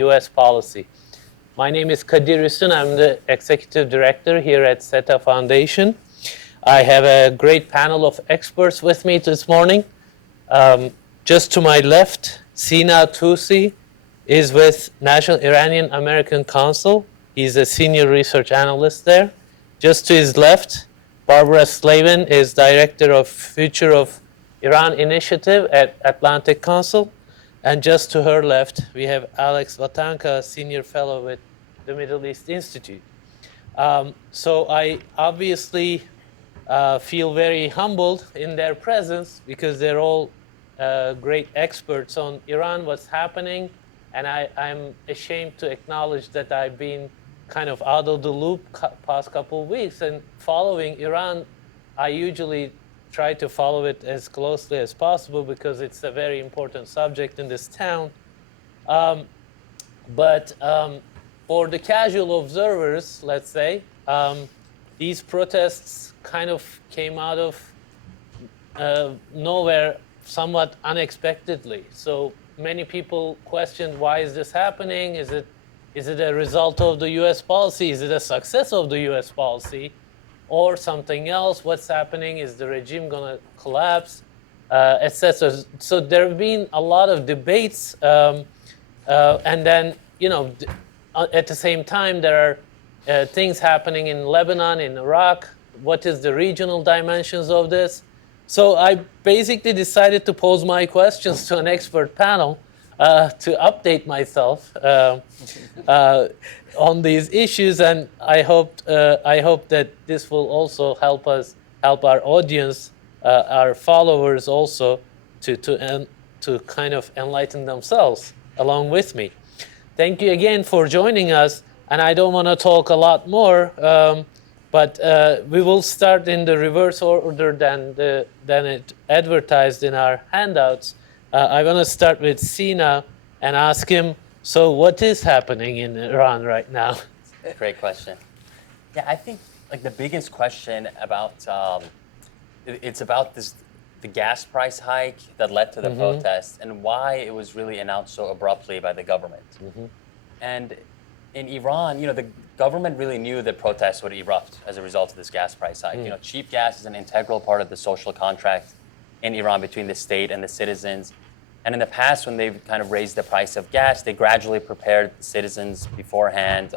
U.S. policy. My name is Kadir Ustun. I'm the executive director here at SETA Foundation. I have a great panel of experts with me this morning. Just to my left, Sina Toossi is with National Iranian American Council. He's a senior research analyst there. Just to his left, Barbara Slavin is director of Future of Iran Initiative at Atlantic Council. And just to her left, we have Alex Vatanka, senior fellow with the Middle East Institute. So I obviously feel very humbled in their presence because they're all great experts on Iran, what's happening, and I'm ashamed to acknowledge that I've been kind of out of the loop past couple of weeks, and following Iran, I usually try to follow it as closely as possible because it's a very important subject in this town. But for the casual observers, let's say, these protests kind of came out of nowhere somewhat unexpectedly. So many people questioned, why is this happening? Is it a result of the US policy? Is it a success of the US policy? Or something else? What's happening? Is the regime going to collapse, etc.? So there have been a lot of debates, and then at the same time there are things happening in Lebanon, in Iraq. What is the regional dimensions of this? So I basically decided to pose my questions to an expert panel to update myself on these issues, and I hope that this will also help our audience, our followers also, to kind of enlighten themselves along with me. Thank you again for joining us, and I don't want to talk a lot more, but we will start in the reverse order than it advertised in our handouts. I want to start with Sina and ask him, so what is happening in Iran right now? Great question. Yeah, I think the biggest question about, it's about the gas price hike that led to the protest and why it was really announced so abruptly by the government. And in Iran, the government really knew that protests would erupt as a result of this gas price hike. Cheap gas is an integral part of the social contract in Iran between the state and the citizens. And in the past, when they've kind of raised the price of gas, they gradually prepared the citizens beforehand.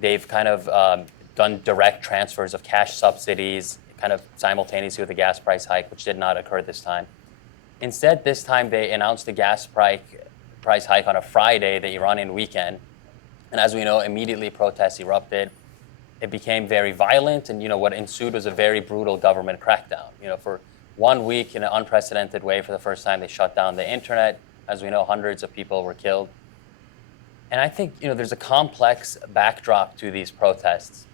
They've kind of done direct transfers of cash subsidies kind of simultaneously with the gas price hike, which did not occur this time. Instead, this time they announced the gas price hike on a Friday, the Iranian weekend. And as we know, immediately protests erupted. It became very violent, and what ensued was a very brutal government crackdown. For 1 week, in an unprecedented way, for the first time, they shut down the internet. As we know, hundreds of people were killed. And I think there's a complex backdrop to these protests.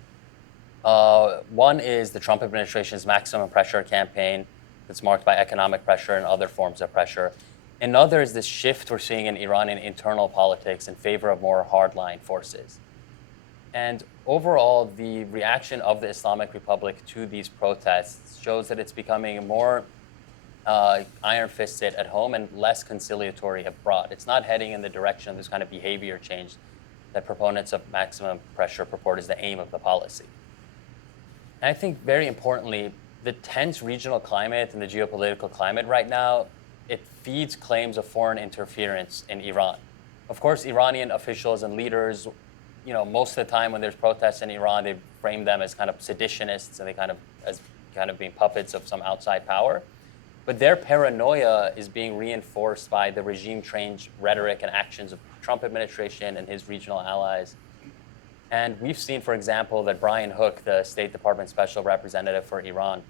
One is the Trump administration's maximum pressure campaign that's marked by economic pressure and other forms of pressure. Another is this shift we're seeing in Iranian internal politics in favor of more hardline forces. And overall, the reaction of the Islamic Republic to these protests shows that it's becoming more iron-fisted at home and less conciliatory abroad. It's not heading in the direction of this kind of behavior change that proponents of maximum pressure purport is the aim of the policy. And I think very importantly, the tense regional climate and the geopolitical climate right now, it feeds claims of foreign interference in Iran. Of course, Iranian officials and leaders, most of the time when there's protests in Iran, they frame them as kind of seditionists and as being puppets of some outside power. But their paranoia is being reinforced by the regime change rhetoric and actions of the Trump administration and his regional allies. And we've seen, for example, that Brian Hook, the State Department Special Representative for Iran,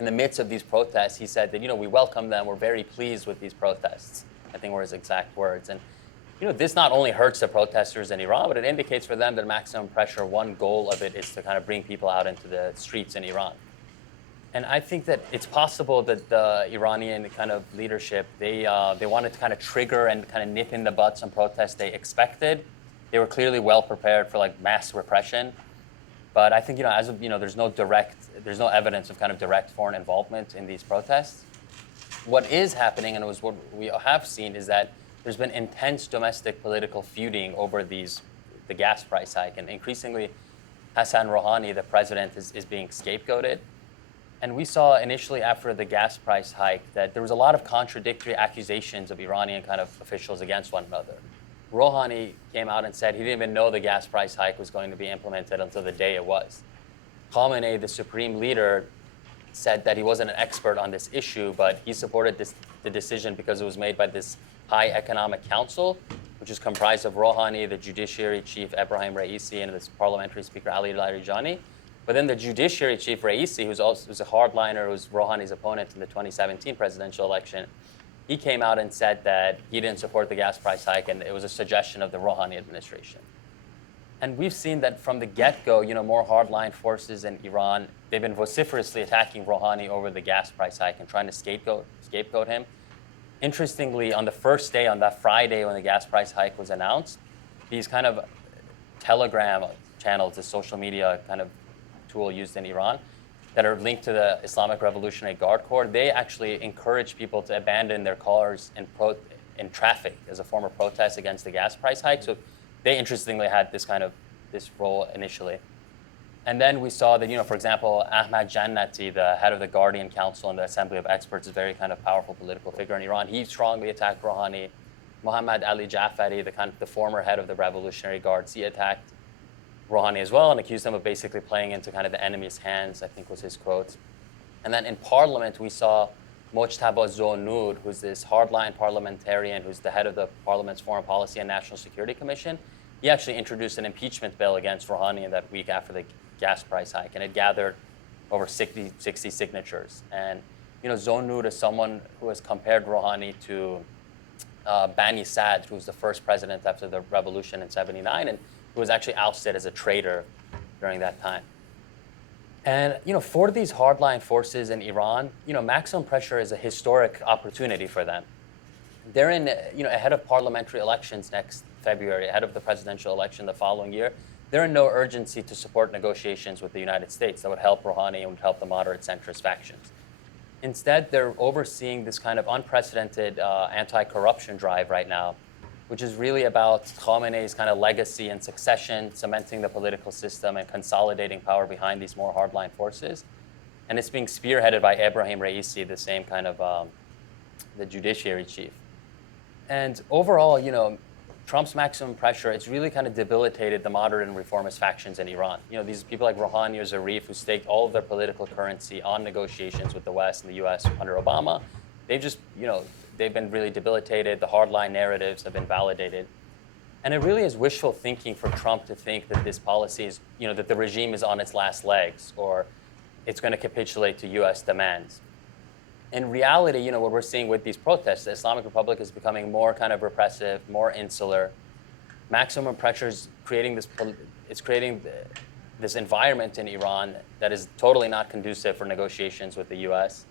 in the midst of these protests, he said that, we welcome them, we're very pleased with these protests, I think were his exact words. And this not only hurts the protesters in Iran, but it indicates for them that maximum pressure, one goal of it is to kind of bring people out into the streets in Iran. And I think that it's possible that the Iranian kind of leadership, they wanted to kind of trigger and kind of nip in the bud some protests they expected. They were clearly well prepared for mass repression. But I think, as of, there's no evidence of kind of direct foreign involvement in these protests. What is happening, and was what we have seen, is that there's been intense domestic political feuding over the gas price hike, and increasingly Hassan Rouhani, the president, is being scapegoated. And we saw initially after the gas price hike that there was a lot of contradictory accusations of Iranian kind of officials against one another. Rouhani came out and said he didn't even know the gas price hike was going to be implemented until the day it was. Khamenei, the supreme leader, said that he wasn't an expert on this issue, but he supported the decision because it was made by this High Economic Council, which is comprised of Rouhani, the Judiciary Chief Ebrahim Raisi, and this Parliamentary Speaker Ali Larijani. But then the Judiciary Chief Raisi, who's a hardliner, who's Rouhani's opponent in the 2017 presidential election, he came out and said that he didn't support the gas price hike, and it was a suggestion of the Rouhani administration. And we've seen that from the get-go, more hardline forces in Iran, they've been vociferously attacking Rouhani over the gas price hike and trying to scapegoat him. Interestingly, on the first day, on that Friday when the gas price hike was announced, these kind of Telegram channels, the social media kind of tool used in Iran, that are linked to the Islamic Revolutionary Guard Corps, they actually encourage people to abandon their cars in traffic as a form of protest against the gas price hike. So they interestingly had this role initially. And then we saw that, for example, Ahmad Jannati, the head of the Guardian Council and the Assembly of Experts, is a very kind of powerful political figure in Iran. He strongly attacked Rouhani. Mohammad Ali Jafari, the former head of the Revolutionary Guards, he attacked Rouhani as well and accused him of basically playing into kind of the enemy's hands, I think was his quote. And then in Parliament, we saw Mojtaba Zonur, who's this hardline parliamentarian, who's the head of the Parliament's Foreign Policy and National Security Commission. He actually introduced an impeachment bill against Rouhani in that week after the gas price hike, and it gathered over 60 signatures. And Zonur is someone who has compared Rouhani to Bani Sad, who was the first president after the revolution in '79, and who was actually ousted as a traitor during that time. And for these hardline forces in Iran, maximum pressure is a historic opportunity for them. They're in, ahead of parliamentary elections next February, ahead of the presidential election the following year. They're in no urgency to support negotiations with the United States that would help Rouhani and would help the moderate centrist factions. Instead, they're overseeing this kind of unprecedented anti-corruption drive right now, which is really about Khamenei's kind of legacy and succession, cementing the political system and consolidating power behind these more hardline forces. And it's being spearheaded by Ebrahim Raisi, the same kind of the judiciary chief. And overall, Trump's maximum pressure, it's really kind of debilitated the moderate and reformist factions in Iran. These people like Rouhani or Zarif, who staked all of their political currency on negotiations with the West and the US under Obama, they've been really debilitated. The hardline narratives have been validated. And it really is wishful thinking for Trump to think that this policy is, that the regime is on its last legs or it's going to capitulate to US demands. In reality, what we're seeing with these protests, the Islamic Republic is becoming more kind of repressive, more insular. Maximum pressure is creating this environment in Iran that is totally not conducive for negotiations with the US.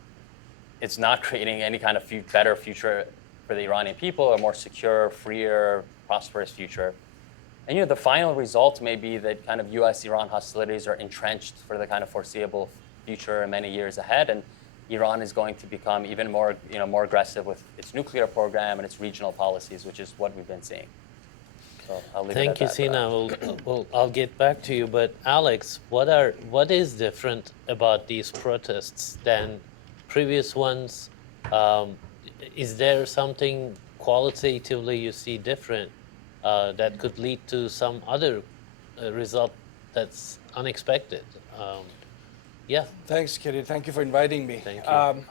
It's not creating any kind of better future for the Iranian people, a more secure, freer, prosperous future. And the final result may be that kind of US-Iran hostilities are entrenched for the kind of foreseeable future and many years ahead, and Iran is going to become even more, more aggressive with its nuclear program and its regional policies, which is what we've been seeing. So I'll leave it at that. Thank you, Sina. I'll get back to you. But Alex, what is different about these protests than previous ones? Is there something qualitatively you see different that could lead to some other result that's unexpected? Yeah. Thanks, Kadir. Thank you for inviting me. Thank you.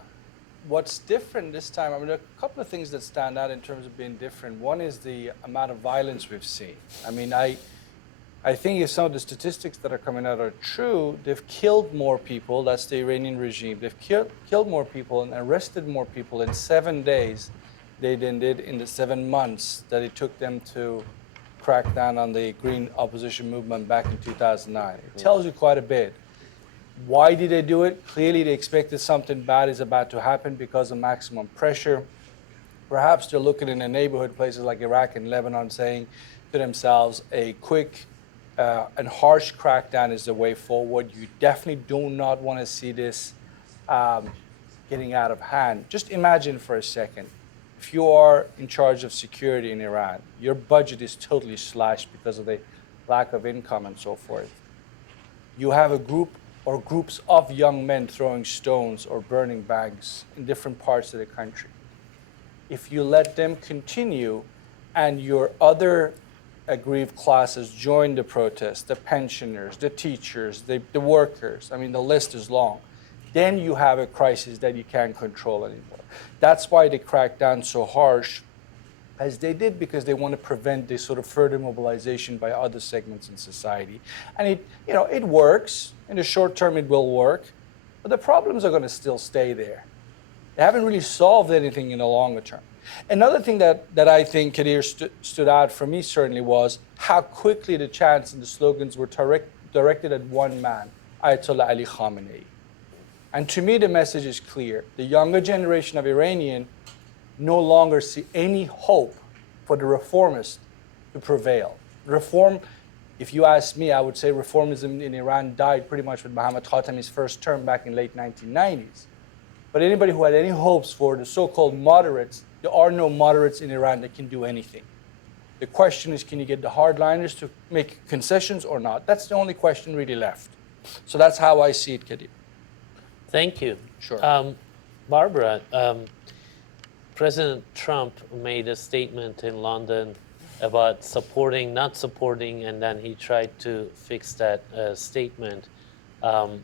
What's different this time, there are a couple of things that stand out in terms of being different. One is the amount of violence we've seen. I think if some of the statistics that are coming out are true, they've killed more people, that's the Iranian regime, they've killed more people and arrested more people in 7 days than did in the 7 months that it took them to crack down on the Green opposition movement back in 2009. It tells you quite a bit. Why did they do it? Clearly they expected something bad is about to happen because of maximum pressure. Perhaps they're looking in a neighborhood, places like Iraq and Lebanon, saying to themselves, a quick and harsh crackdown is the way forward. You definitely do not want to see this getting out of hand. Just imagine for a second, if you are in charge of security in Iran, your budget is totally slashed because of the lack of income and so forth. You have a group or groups of young men throwing stones or burning bags in different parts of the country. If you let them continue and your other aggrieved classes join the protest, the pensioners, the teachers, the workers, I mean, the list is long, then you have a crisis that you can't control anymore. That's why they cracked down so harsh as they did, because they want to prevent this sort of further mobilization by other segments in society. And it works. In the short term, it will work, but the problems are going to still stay there. They haven't really solved anything in the longer term. Another thing that I think, Kadir, stood out for me certainly was how quickly the chants and the slogans were directed at one man, Ayatollah Ali Khamenei. And to me, the message is clear. The younger generation of Iranian no longer see any hope for the reformists to prevail. Reform, if you ask me, I would say reformism in Iran died pretty much with Mohammad Khatami's first term back in late 1990s. But anybody who had any hopes for the so-called moderates, there are no moderates in Iran that can do anything. The question is, can you get the hardliners to make concessions or not? That's the only question really left. So that's how I see it, Kadir. Thank you. Sure. Barbara, President Trump made a statement in London about supporting, not supporting, and then he tried to fix that statement. I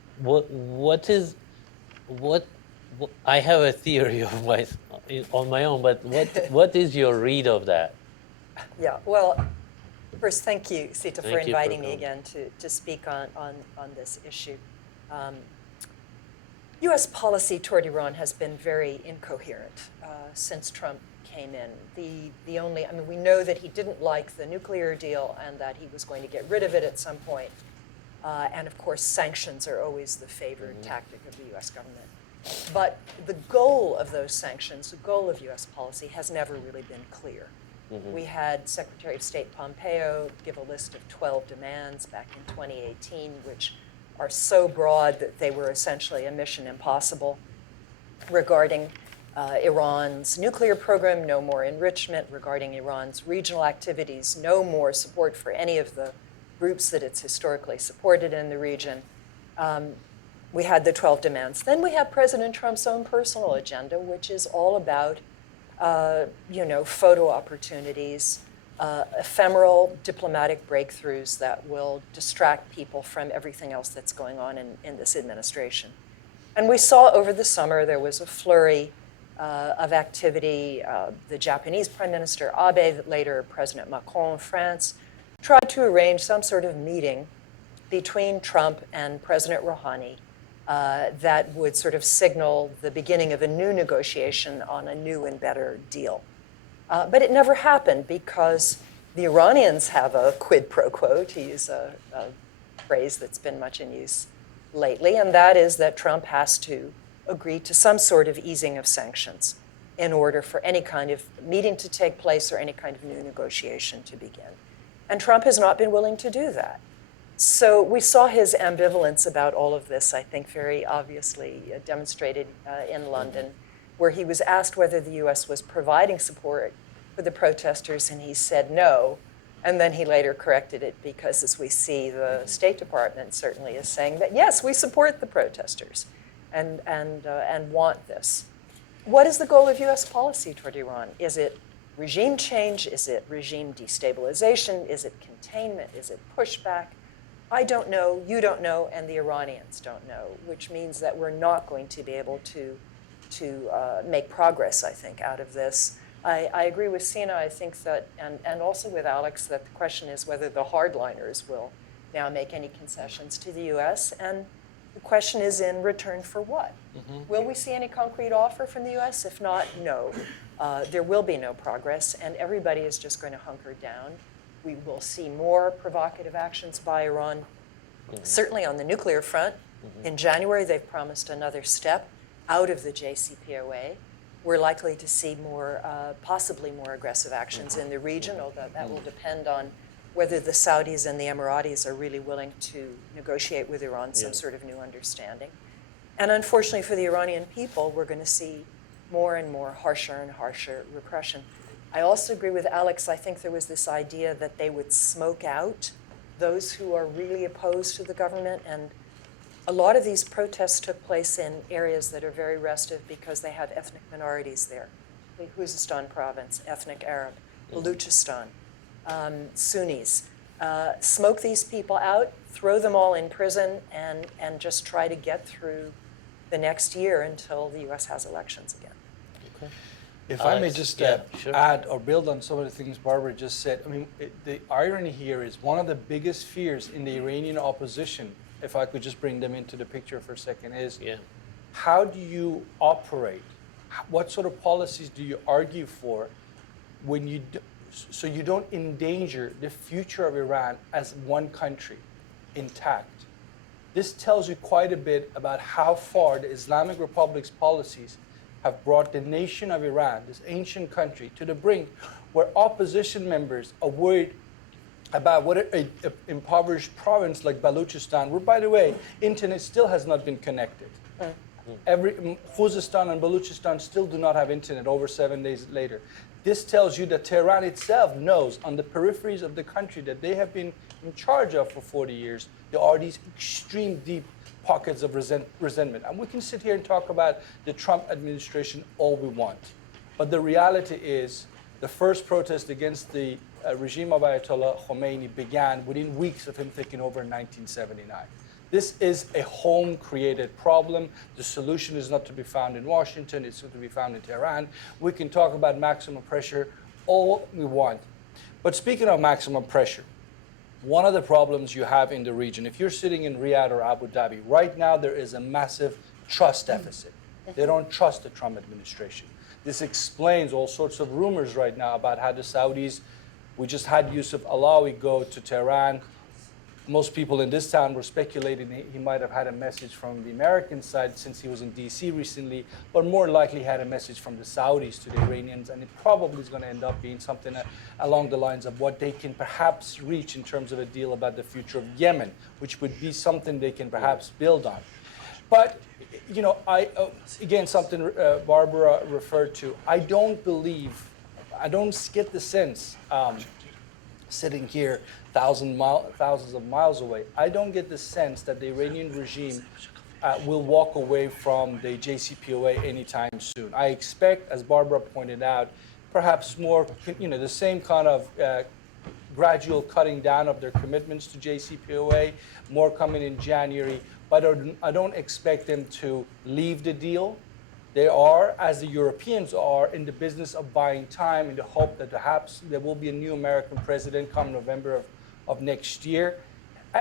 have a theory on my own, but what is your read of that? Yeah, well, first, thank you, Sita, Thank for you inviting for me again to speak on this issue. U.S. policy toward Iran has been very incoherent since Trump came in. We know that he didn't like the nuclear deal and that he was going to get rid of it at some point. And of course, sanctions are always the favored tactic of the U.S. government. But the goal of those sanctions, the goal of U.S. policy, has never really been clear. We had Secretary of State Pompeo give a list of 12 demands back in 2018, which are so broad that they were essentially a mission impossible, regarding Iran's nuclear program, no more enrichment, regarding Iran's regional activities, no more support for any of the groups that it's historically supported in the region. We had the 12 demands. Then we have President Trump's own personal agenda, which is all about photo opportunities, ephemeral diplomatic breakthroughs that will distract people from everything else that's going on in this administration. And we saw over the summer there was a flurry of activity. The Japanese Prime Minister Abe, later President Macron in France, tried to arrange some sort of meeting between Trump and President Rouhani that would sort of signal the beginning of a new negotiation on a new and better deal. But it never happened because the Iranians have a quid pro quo, to use a phrase that's been much in use lately, and that is that Trump has to agree to some sort of easing of sanctions in order for any kind of meeting to take place or any kind of new negotiation to begin. And Trump has not been willing to do that. So we saw his ambivalence about all of this, I think, very obviously demonstrated in London, where he was asked whether the U.S. was providing support for the protesters, and he said no. And then he later corrected it because, as we see, the State Department certainly is saying that, yes, we support the protesters and want this. What is the goal of U.S. policy toward Iran? Is it regime change? Is it regime destabilization? Is it containment? Is it pushback? I don't know, you don't know, and the Iranians don't know, which means that we're not going to be able to make progress, I think, out of this. I agree with Sina, I think that, and also with Alex, that the question is whether the hardliners will now make any concessions to the U.S., and the question is in return for what? Will we see any concrete offer from the U.S.? If not, no. There will be no progress, and everybody is just going to hunker down. We will see more provocative actions by Iran, certainly on the nuclear front. In January, they've promised another step out of the JCPOA. We're likely to see more, possibly more aggressive actions in the region, although that will depend on whether the Saudis and the Emiratis are really willing to negotiate with Iran some sort of new understanding. And unfortunately for the Iranian people, we're going to see more and more harsher and harsher repression. I also agree with Alex. I think there was this idea that they would smoke out those who are really opposed to the government. And a lot of these protests took place in areas that are very restive because they have ethnic minorities there. The Khuzestan province, ethnic Arab, Baluchistan, Sunnis. Smoke these people out, throw them all in prison, and just try to get through the next year until the U.S. has elections again. Okay. If I may just sure. add or build on some of the things Barbara just said, I mean, the irony here is one of the biggest fears in the Iranian opposition, if I could just bring them into the picture for a second, is how do you operate? What sort of policies do you argue for when you so you don't endanger the future of Iran as one country intact? This tells you quite a bit about how far the Islamic Republic's policies have brought the nation of Iran, this ancient country, to the brink where opposition members are worried about what an impoverished province like Baluchistan, where, by the way, internet still has not been connected. Khuzestan and Baluchistan still do not have internet over 7 days later. This tells you that Tehran itself knows on the peripheries of the country that they have been in charge of for 40 years, there are these extreme deep pockets of resentment. And we can sit here and talk about the Trump administration all we want. But the reality is the first protest against the regime of Ayatollah Khomeini began within weeks of him taking over in 1979. This is a home-created problem. The solution is not to be found in Washington, it's to be found in Tehran. We can talk about maximum pressure all we want. But speaking of maximum pressure, one of the problems you have in the region, if you're sitting in Riyadh or Abu Dhabi, right now there is a massive trust deficit. They don't trust the Trump administration. This explains all sorts of rumors right now about how the Saudis, we just had Yusuf Alawi go to Tehran. Most people in this town were speculating he might have had a message from the American side since he was in D.C. recently, but more likely had a message from the Saudis to the Iranians, and it probably is going to end up being something along the lines of what they can perhaps reach in terms of a deal about the future of Yemen, which would be something they can perhaps build on. But, you know, again, something Barbara referred to, I don't get the sense, sitting here thousands of miles away, I don't get the sense that the Iranian regime will walk away from the JCPOA anytime soon. I expect, as Barbara pointed out, perhaps more, the same kind of gradual cutting down of their commitments to JCPOA, more coming in January, but I don't expect them to leave the deal. They are, as the Europeans are, in the business of buying time in the hope that perhaps there will be a new American president come November of next year.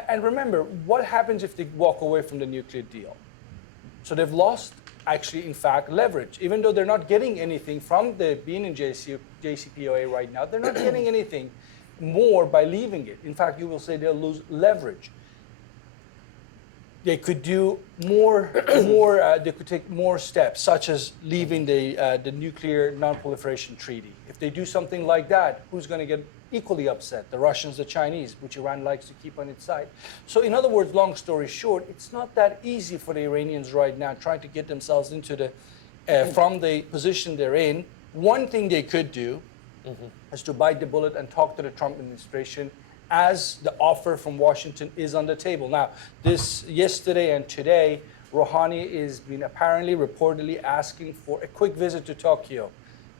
And remember, what happens if they walk away from the nuclear deal? So they've lost, actually, in fact, leverage. Even though they're not getting anything from being in JCPOA right now, they're not getting anything more by leaving it. In fact, you will say they'll lose leverage. They could do more. They could take more steps, such as leaving the nuclear non-proliferation treaty. If they do something like that, who's going to get equally upset? The Russians, the Chinese, which Iran likes to keep on its side. So, in other words, long story short, it's not that easy for the Iranians right now trying to get themselves into from the position they're in. One thing they could do is to bite the bullet and talk to the Trump administration as the offer from Washington is on the table. Now, yesterday and today, Rouhani is been apparently, reportedly asking for a quick visit to Tokyo,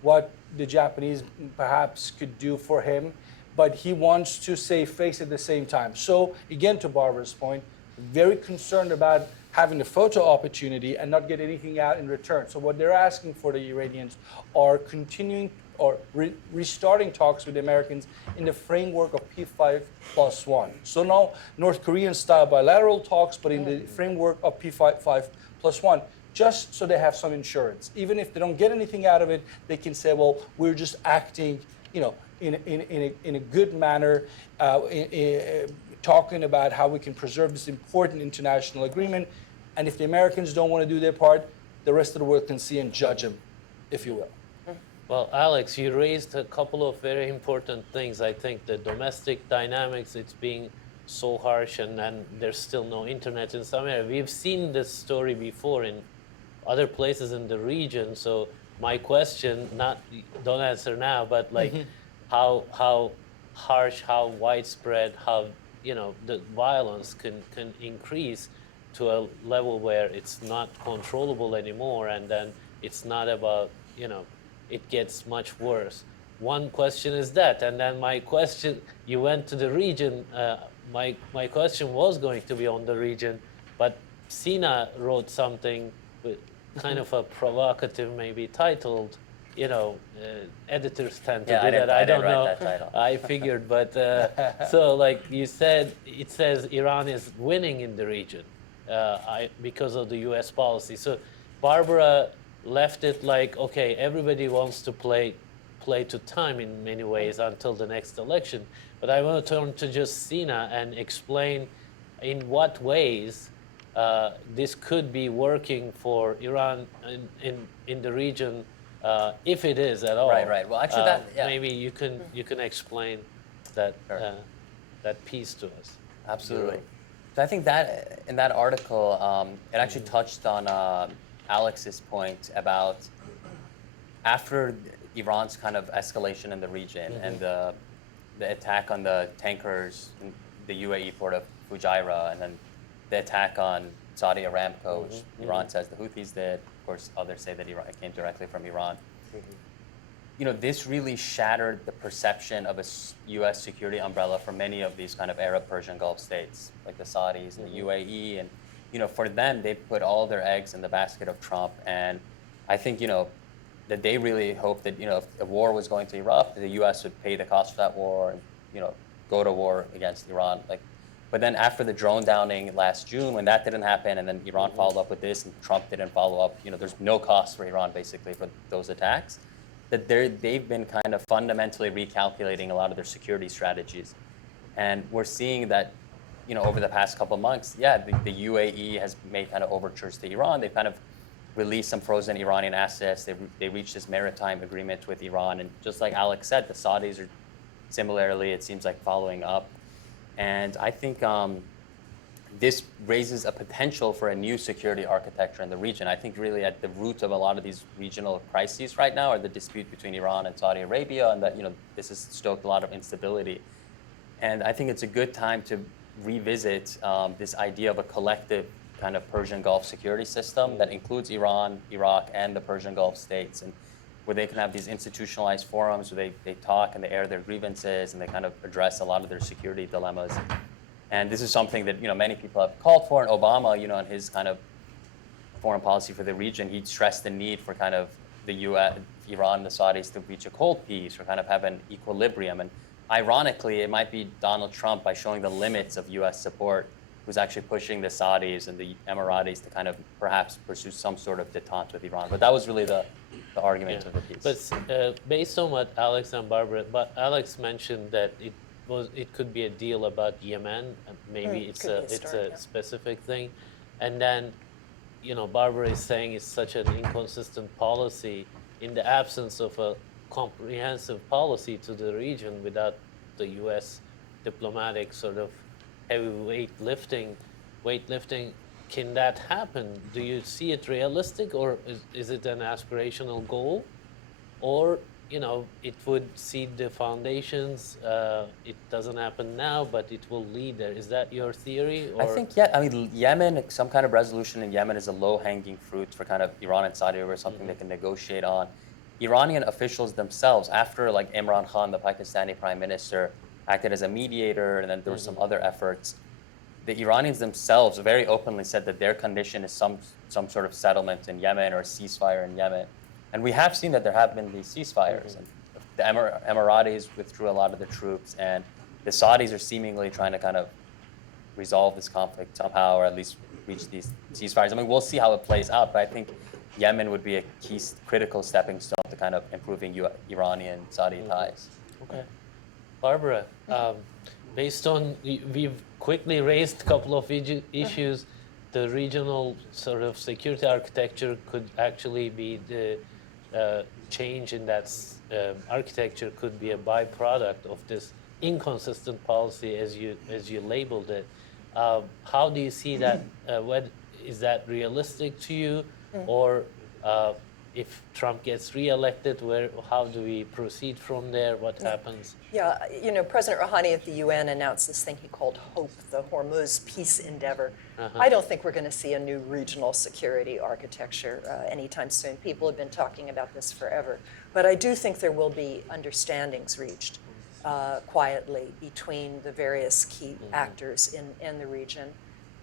what the Japanese perhaps could do for him, but he wants to save face at the same time. So, again, to Barbara's point, very concerned about having the photo opportunity and not get anything out in return. So what they're asking for the Iranians are continuing or restarting talks with the Americans in the framework of P5+1. So now North Korean-style bilateral talks, but in the framework of P5+1, just so they have some insurance. Even if they don't get anything out of it, they can say, well, we're just acting, in a good manner, talking about how we can preserve this important international agreement. And if the Americans don't want to do their part, the rest of the world can see and judge them, if you will. Well, Alex, you raised a couple of very important things. I think the domestic dynamics, it's being so harsh, and there's still no internet in some areas. We've seen this story before in other places in the region. So my question, not don't answer now, but like how harsh, how widespread, how the violence can increase to a level where it's not controllable anymore, and then it's not about it gets much worse. One question is that, and then my question, you went to the region. My question was going to be on the region, but Sina wrote something with kind of a provocative, maybe titled, editors tend to do that. I don't know. That title. I figured, but so like you said, it says Iran is winning in the region because of the U.S. policy. So Barbara left it like, okay, everybody wants to play to time in many ways until the next election. But I want to turn to just Sina and explain in what ways this could be working for Iran in the region, if it is at all. Right. Well, actually, maybe you can explain that that piece to us. Absolutely. So I think that in that article, it actually touched on Alex's point about after Iran's kind of escalation in the region and the attack on the tankers in the UAE port of Fujairah, and then the attack on Saudi Aramco, which Iran says the Houthis did. Of course, others say that it came directly from Iran. This really shattered the perception of a U.S. security umbrella for many of these kind of Arab Persian Gulf states, like the Saudis and the UAE. And, for them, they put all their eggs in the basket of Trump. And I think, that they really hoped that, if a war was going to erupt, the U.S. would pay the cost for that war and, go to war against Iran. But then after the drone downing last June, when that didn't happen, and then Iran followed up with this, and Trump didn't follow up, there's no cost for Iran, basically, for those attacks, that they've been kind of fundamentally recalculating a lot of their security strategies. And we're seeing that, over the past couple of months, the UAE has made kind of overtures to Iran. They've kind of released some frozen Iranian assets. They reached this maritime agreement with Iran. And just like Alex said, the Saudis are similarly, it seems like, following up. And I think this raises a potential for a new security architecture in the region. I think really at the root of a lot of these regional crises right now are the dispute between Iran and Saudi Arabia, and that this has stoked a lot of instability. And I think it's a good time to revisit this idea of a collective kind of Persian Gulf security system that includes Iran, Iraq, and the Persian Gulf states, and where they can have these institutionalized forums where they talk and they air their grievances and they kind of address a lot of their security dilemmas. And this is something that many people have called for. And Obama, in his kind of foreign policy for the region, he stressed the need for kind of the U.S., Iran, and the Saudis to reach a cold peace or kind of have an equilibrium. And ironically, it might be Donald Trump, by showing the limits of U.S. support, who's actually pushing the Saudis and the Emiratis to kind of perhaps pursue some sort of détente with Iran. But that was really the argument of the piece. But based on what Alex and Barbara, but Alex mentioned that it could be a deal about Yemen. Maybe it's a specific thing, and then Barbara is saying it's such an inconsistent policy in the absence of a comprehensive policy to the region without the U.S. diplomatic sort of heavy weightlifting. Can that happen? Do you see it realistic, or is it an aspirational goal? Or, it would seed the foundations. It doesn't happen now, but it will lead there. Is that your theory? Or? I think, Yemen, some kind of resolution in Yemen is a low-hanging fruit for kind of Iran and Saudi Arabia, something they can negotiate on. Iranian officials themselves, after like Imran Khan, the Pakistani prime minister, acted as a mediator, and then there were some other efforts, the Iranians themselves very openly said that their condition is some sort of settlement in Yemen or a ceasefire in Yemen. And we have seen that there have been these ceasefires. And the Emiratis withdrew a lot of the troops, and the Saudis are seemingly trying to kind of resolve this conflict somehow, or at least reach these ceasefires. I mean, we'll see how it plays out, but I think Yemen would be a key critical stepping stone to kind of improving Iranian-Saudi ties. Okay. Barbara, based on, we've quickly raised a couple of issues. The regional sort of security architecture could actually be the change in that architecture could be a byproduct of this inconsistent policy, as you labeled it. How do you see that? Is that realistic to you, or if Trump gets reelected, how do we proceed from there? What happens? Yeah, you know, President Rouhani at the UN announced this thing he called HOPE, the Hormuz Peace Endeavor. I don't think we're going to see a new regional security architecture anytime soon. People have been talking about this forever. But I do think there will be understandings reached quietly between the various key actors in the region.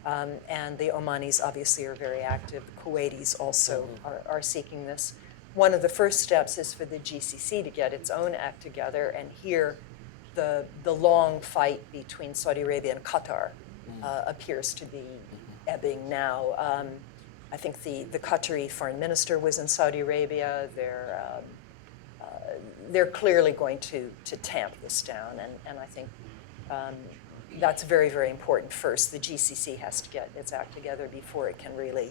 And the Omanis obviously are very active. The Kuwaitis also are seeking this. One of the first steps is for the GCC to get its own act together, and here the long fight between Saudi Arabia and Qatar appears to be ebbing now. I think the Qatari foreign minister was in Saudi Arabia. They're clearly going to tamp this down, and I think that's very, very important first. The GCC has to get its act together before it can really,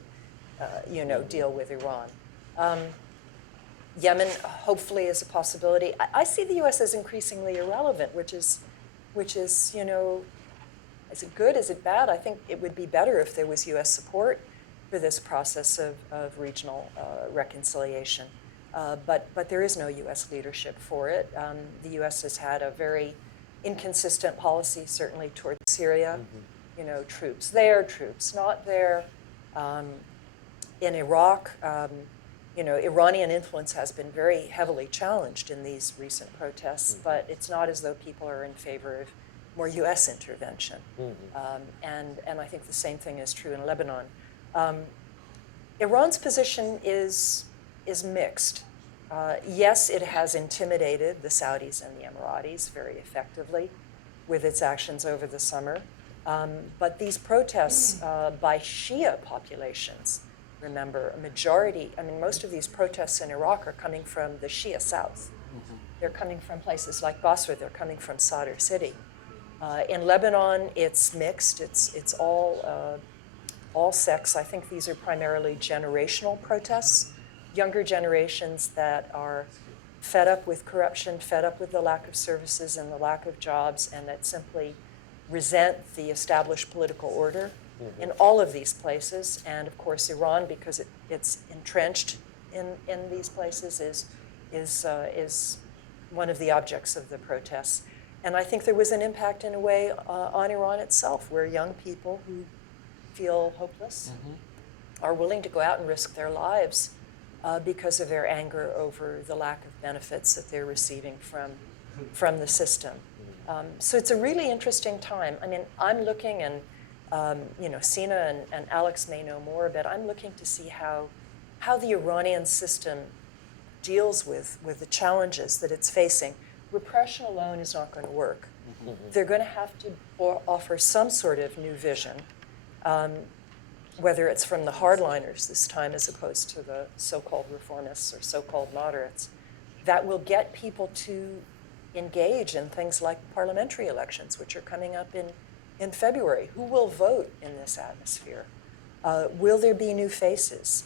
deal with Iran. Yemen, hopefully, is a possibility. I see the U.S. as increasingly irrelevant, which is, is it good? Is it bad? I think it would be better if there was U.S. support for this process of regional reconciliation. But there is no U.S. leadership for it. The U.S. has had a very inconsistent policy, certainly towards Syria. Troops there, troops not there. In Iraq, Iranian influence has been very heavily challenged in these recent protests, but it's not as though people are in favor of more U.S. intervention. And I think the same thing is true in Lebanon. Iran's position is mixed. Yes, it has intimidated the Saudis and the Emiratis very effectively with its actions over the summer. But these protests by Shia populations, remember, a majority, most of these protests in Iraq are coming from the Shia South. They're coming from places like Basra, they're coming from Sadr City. In Lebanon, it's mixed, it's all sects. I think these are primarily generational protests, younger generations that are fed up with corruption, fed up with the lack of services and the lack of jobs, and that simply resent the established political order in all of these places. And of course, Iran, because it's entrenched in these places, is one of the objects of the protests. And I think there was an impact in a way on Iran itself, where young people who feel hopeless are willing to go out and risk their lives because of their anger over the lack of benefits that they're receiving from the system. So it's a really interesting time. I'm looking, and Sina and Alex may know more, but I'm looking to see how the Iranian system deals with the challenges that it's facing. Repression alone is not going to work. They're going to have to offer some sort of new vision, whether it's from the hardliners this time as opposed to the so-called reformists or so-called moderates, that will get people to engage in things like parliamentary elections, which are coming up in February. Who will vote in this atmosphere? Will there be new faces?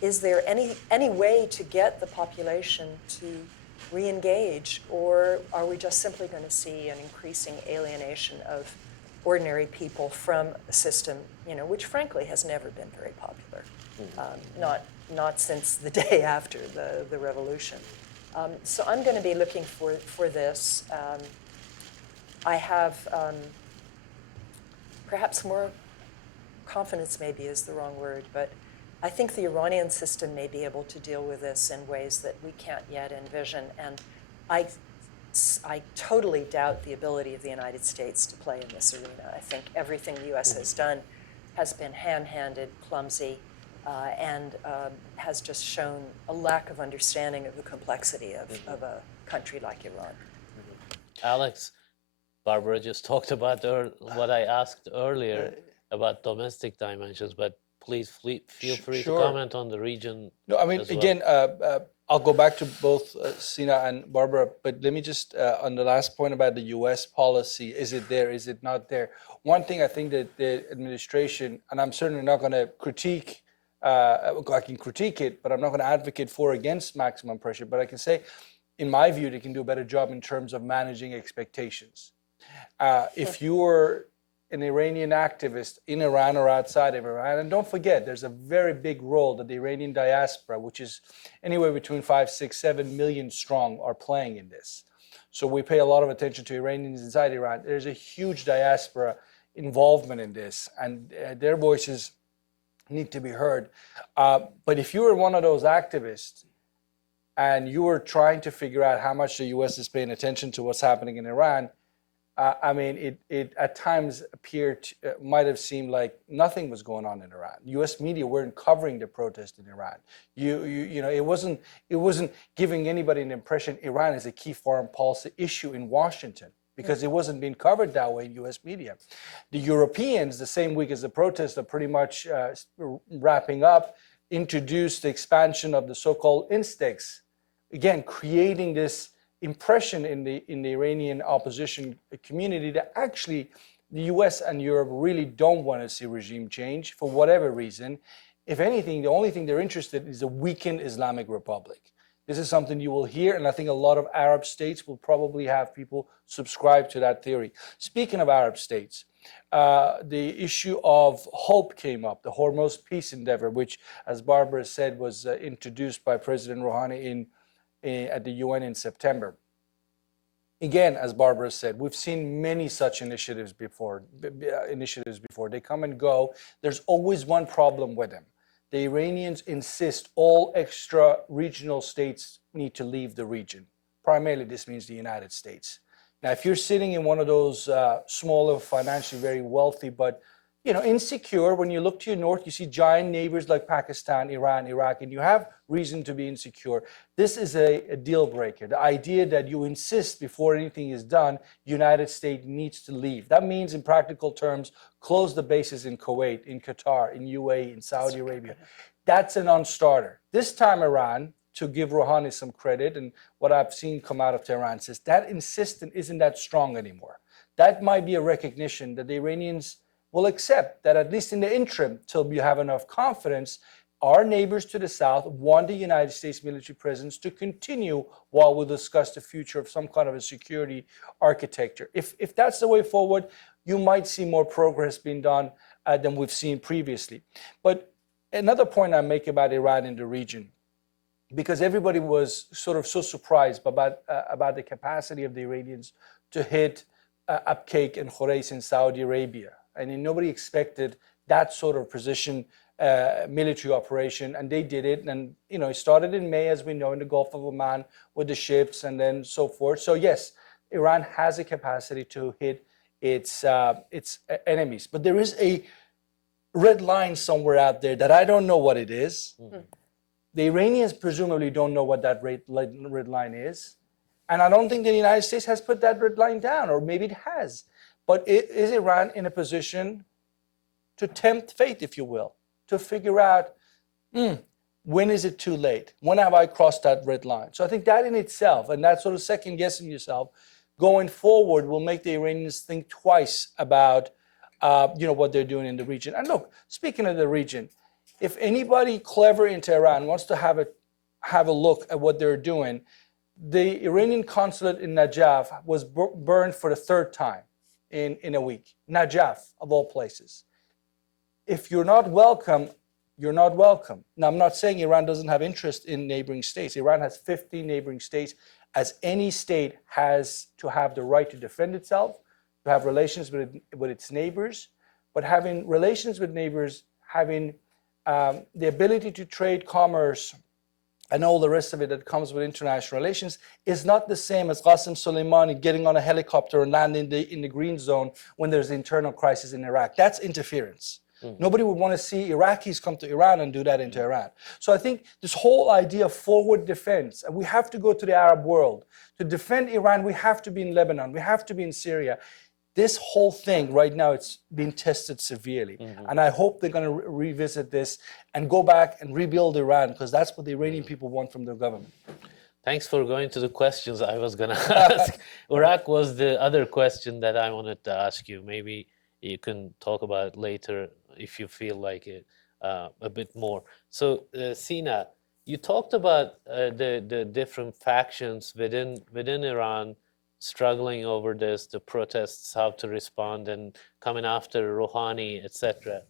Is there any way to get the population to re-engage, or are we just simply going to see an increasing alienation of ordinary people from a system, which frankly has never been very popular, not since the day after the revolution. So I'm going to be looking for this. I have perhaps more confidence, maybe is the wrong word, but I think the Iranian system may be able to deal with this in ways that we can't yet envision. And I totally doubt the ability of the United States to play in this arena. I think everything the U.S. has done has been ham-handed, clumsy, and has just shown a lack of understanding of the complexity of a country like Iran. Alex, Barbara just talked about what I asked earlier about domestic dimensions, but please feel free to comment on the region. No, again, I'll go back to both Sina and Barbara, but let me just, on the last point about the U.S. policy, is it there, is it not there? One thing I think that the administration, and I'm certainly not going to critique, I can critique it, but I'm not going to advocate for or against maximum pressure, but I can say, in my view, they can do a better job in terms of managing expectations. If you're an Iranian activist in Iran or outside of Iran, and don't forget, there's a very big role that the Iranian diaspora, which is anywhere between 5, 6, 7 million strong, are playing in this. So we pay a lot of attention to Iranians inside Iran. There's a huge diaspora involvement in this, and their voices need to be heard. But if you were one of those activists and you were trying to figure out how much the U.S. is paying attention to what's happening in Iran, I mean, it at times might have seemed like nothing was going on in Iran. U.S. media weren't covering the protest in Iran. You know, it wasn't giving anybody an impression Iran is a key foreign policy issue in Washington, because it wasn't being covered that way in U.S. media. The Europeans, the same week as the protests are pretty much wrapping up, introduced the expansion of the so-called instincts, again creating this impression in the Iranian opposition community that actually the U.S. and Europe really don't want to see regime change for whatever reason. If anything, the only thing they're interested in is a weakened Islamic Republic. This is something you will hear, and I think a lot of Arab states will probably have people subscribe to that theory. Speaking of Arab states, the issue of hope came up, the Hormuz peace endeavor, which, as Barbara said, was introduced by President Rouhani at the UN in September. Again, as Barbara said, we've seen many such initiatives before. They come and go. There's always one problem with them. The Iranians insist all extra regional states need to leave the region. Primarily, this means the United States. Now, if you're sitting in one of those smaller, financially very wealthy, but insecure, when you look to your north, you see giant neighbors like Pakistan, Iran, Iraq, and you have reason to be insecure. This is a deal breaker. The idea that you insist before anything is done, United States needs to leave. That means, in practical terms, close the bases in Kuwait, in Qatar, in UAE, in Saudi Arabia. That's a non-starter. This time around, to give Rouhani some credit, and what I've seen come out of Tehran says that insistence isn't that strong anymore. That might be a recognition that the Iranians will accept that, at least in the interim, till you have enough confidence, our neighbors to the south want the United States military presence to continue while we discuss the future of some kind of a security architecture. If that's the way forward, you might see more progress being done than we've seen previously. But another point I make about Iran in the region, because everybody was sort of so surprised about the capacity of the Iranians to hit Abqaiq and Khurais in Saudi Arabia. I mean, nobody expected that sort of precision military operation, and they did it. And it started in May, as we know, in the Gulf of Oman with the ships, and then so forth. So yes, Iran has a capacity to hit its enemies, but there is a red line somewhere out there that I don't know what it is. Mm-hmm. The Iranians presumably don't know what that red line is, and I don't think the United States has put that red line down, or maybe it has. But is Iran in a position to tempt fate, if you will, to figure out, when is it too late? When have I crossed that red line? So I think that in itself, and that sort of second guessing yourself, going forward will make the Iranians think twice about, what they're doing in the region. And look, speaking of the region, if anybody clever in Tehran wants to have a look at what they're doing, the Iranian consulate in Najaf was burned for the third time in a week. Najaf, of all places. If you're not welcome, you're not welcome. Now, I'm not saying Iran doesn't have interest in neighboring states. Iran has 50 neighboring states, as any state has to have the right to defend itself, to have relations with its neighbors. But having relations with neighbors, having the ability to trade, commerce, and all the rest of it that comes with international relations is not the same as Qasem Soleimani getting on a helicopter and landing in the green zone when there's an internal crisis in Iraq. That's interference. Mm-hmm. Nobody would want to see Iraqis come to Iran and do that into Iran. So I think this whole idea of forward defense, and we have to go to the Arab world. To defend Iran, we have to be in Lebanon, we have to be in Syria. This whole thing right now, it's being tested severely. Mm-hmm. And I hope they're going to revisit this and go back and rebuild Iran, because that's what the Iranian people want from their government. Thanks for going to the questions I was going to ask. Iraq was the other question that I wanted to ask you. Maybe you can talk about it later if you feel like it a bit more. So, Sina, you talked about the different factions within Iran struggling over this, the protests, how to respond, and coming after Rouhani, etc.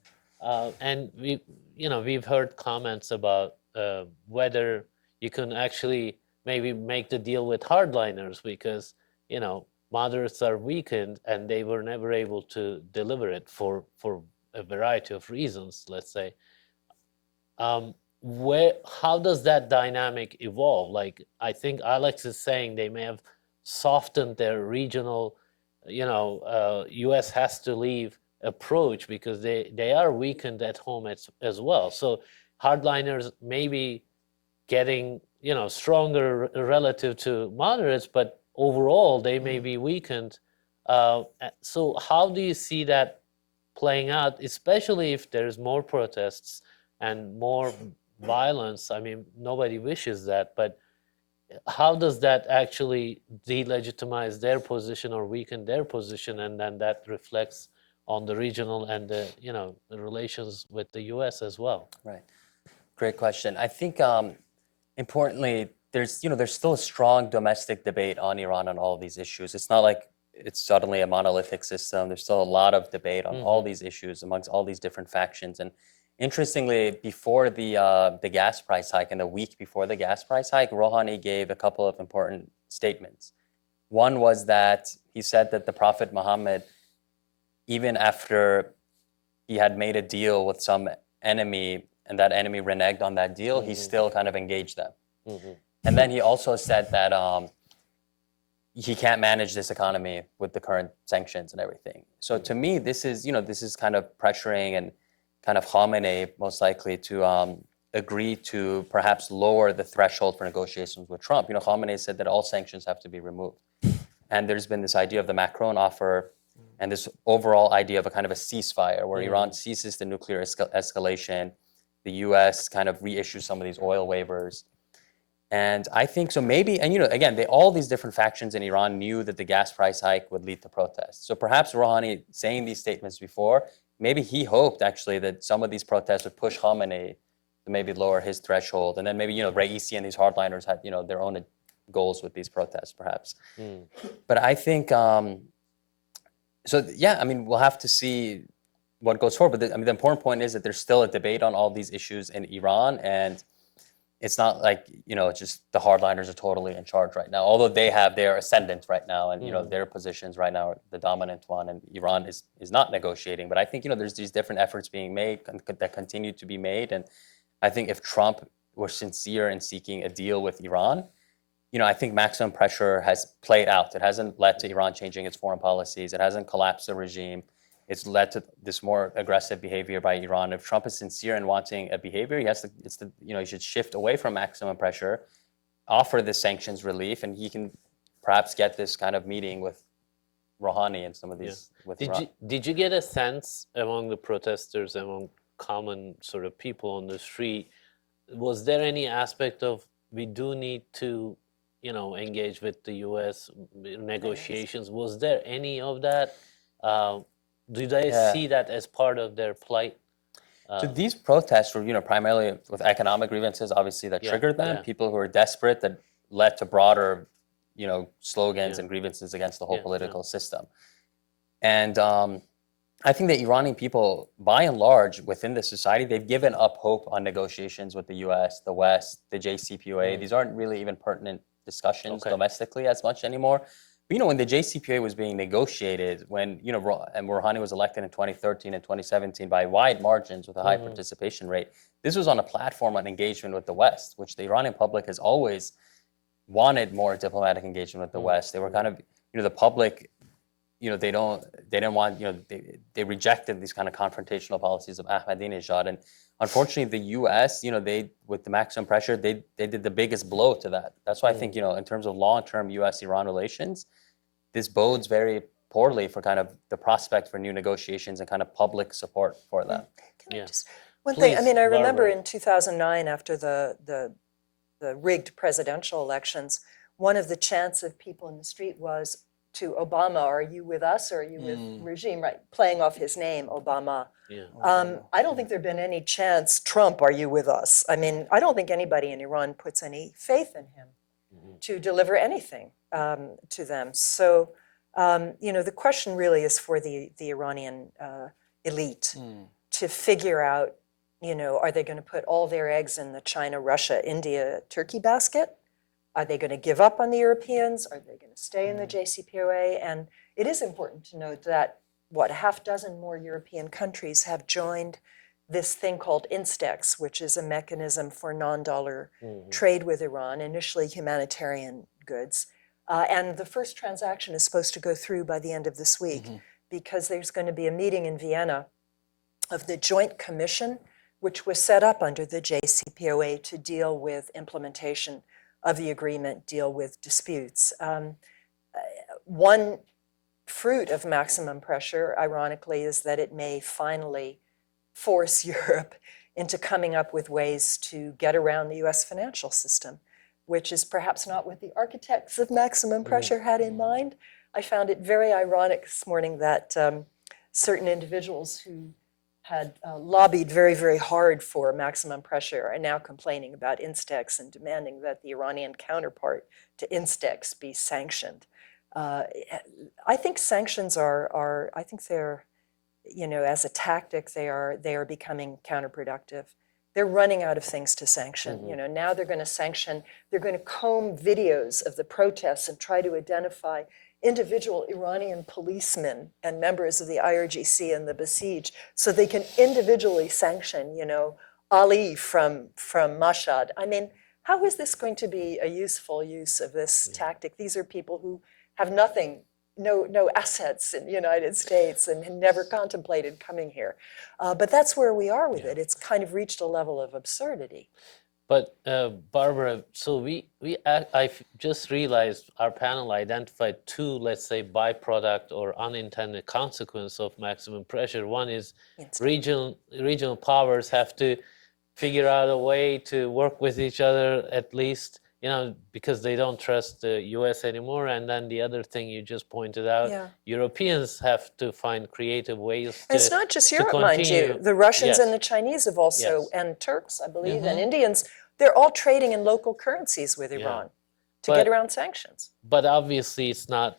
And we've heard comments about whether you can actually maybe make the deal with hardliners because moderates are weakened and they were never able to deliver it for a variety of reasons. Let's say, how does that dynamic evolve? Like I think Alex is saying they may have softened their regional, U.S. has to leave approach because they are weakened at home as well. So hardliners may be getting stronger relative to moderates, but overall they may be weakened. So how do you see that playing out, especially if there's more protests and more violence? I mean, nobody wishes that, but how does that actually delegitimize their position or weaken their position, and then that reflects on the regional and the relations with the U.S. as well? Right. Great question. I think importantly, there's still a strong domestic debate on Iran on all of these issues. It's not like it's suddenly a monolithic system. There's still a lot of debate on all these issues amongst all these different factions. And interestingly, before the gas price hike and the week before the gas price hike, Rouhani gave a couple of important statements. One was that he said that the Prophet Muhammad, even after he had made a deal with some enemy and that enemy reneged on that deal, he still kind of engaged them. And then he also said that he can't manage this economy with the current sanctions and everything. So to me, this is kind of pressuring and kind of Khamenei most likely to agree to perhaps lower the threshold for negotiations with Trump. Khamenei said that all sanctions have to be removed. And there's been this idea of the Macron offer and this overall idea of a kind of a ceasefire where Iran ceases the nuclear escalation, the US kind of reissues some of these oil waivers. And I think so maybe, and again, all these different factions in Iran knew that the gas price hike would lead to protests. So perhaps Rouhani saying these statements before, maybe he hoped actually that some of these protests would push Khamenei to maybe lower his threshold. And then maybe, Raisi and these hardliners had, their own goals with these protests perhaps. But I think, we'll have to see what goes forward. But the important point is that there's still a debate on all these issues in Iran, and it's not like just the hardliners are totally in charge right now. Although they have their ascendant right now, and their positions right now are the dominant one, and Iran is not negotiating. But I think there's these different efforts being made that continue to be made, and I think if Trump were sincere in seeking a deal with Iran, I think maximum pressure has played out. It hasn't led to Iran changing its foreign policies. It hasn't collapsed the regime. It's led to this more aggressive behavior by Iran. If Trump is sincere in wanting a behavior, he should shift away from maximum pressure, offer the sanctions relief, and he can perhaps get this kind of meeting with Rouhani and some of these with Iran. Did you get a sense among the protesters, among common sort of people on the street, was there any aspect of we do need to engage with the U.S. negotiations? Was there any of that? Do they see that as part of their plight? So these protests were, primarily with economic grievances, obviously, that triggered them. Yeah. People who were desperate that led to broader, slogans and grievances against the whole political system. And I think that Iranian people, by and large, within the society, they've given up hope on negotiations with the U.S., the West, the JCPOA. These aren't really even pertinent discussions domestically as much anymore. But, when the JCPOA was being negotiated, when, and Rouhani was elected in 2013 and 2017 by wide margins with a high participation rate, this was on a platform on engagement with the West, which the Iranian public has always wanted more diplomatic engagement with the West. They were kind of, the public, they didn't want, they rejected these kind of confrontational policies of Ahmadinejad. And unfortunately, the U.S., with the maximum pressure, they did the biggest blow to that. That's why I think, in terms of long-term U.S.-Iran relations, this bodes very poorly for kind of the prospect for new negotiations and kind of public support for that. Can I just, one thing, I remember in 2009, after the rigged presidential elections, one of the chants of people in the street was to Obama, are you with us or are you with regime, right? Playing off his name, Obama. Yeah. I don't think there'd been any chance, Trump, are you with us? I don't think anybody in Iran puts any faith in him. to deliver anything to them. So, the question really is for the Iranian elite to figure out, are they going to put all their eggs in the China, Russia, India, Turkey basket? Are they going to give up on the Europeans? Are they going to stay in the JCPOA? And it is important to note that, a half dozen more European countries have joined this thing called INSTEX, which is a mechanism for non-dollar trade with Iran, initially humanitarian goods. And the first transaction is supposed to go through by the end of this week because there's going to be a meeting in Vienna of the Joint Commission, which was set up under the JCPOA to deal with implementation of the agreement, deal with disputes. One fruit of maximum pressure, ironically, is that it may finally force Europe into coming up with ways to get around the US financial system, which is perhaps not what the architects of maximum pressure had in mind. I found it very ironic this morning that certain individuals who had lobbied very, very hard for maximum pressure are now complaining about INSTEX and demanding that the Iranian counterpart to INSTEX be sanctioned. I think sanctions I think they're, as a tactic, they are becoming counterproductive. They're running out of things to sanction. Now they're going to sanction, they're going to comb videos of the protests and try to identify individual Iranian policemen and members of the IRGC and the Basij so they can individually sanction, Ali from Mashhad. I mean, how is this going to be a useful use of this tactic? These are people who have nothing, no assets in the United States and had never contemplated coming here. But that's where we are with it. It's kind of reached a level of absurdity. But Barbara, so I just realized our panel identified two, let's say, byproduct or unintended consequence of maximum pressure. One is regional powers have to figure out a way to work with each other, at least, because they don't trust the US anymore. And then the other thing you just pointed out, Europeans have to find creative ways and it's not just Europe, mind you. The Russians and the Chinese have also, and Turks, I believe, and Indians, they're all trading in local currencies with Iran to get around sanctions. But obviously it's not,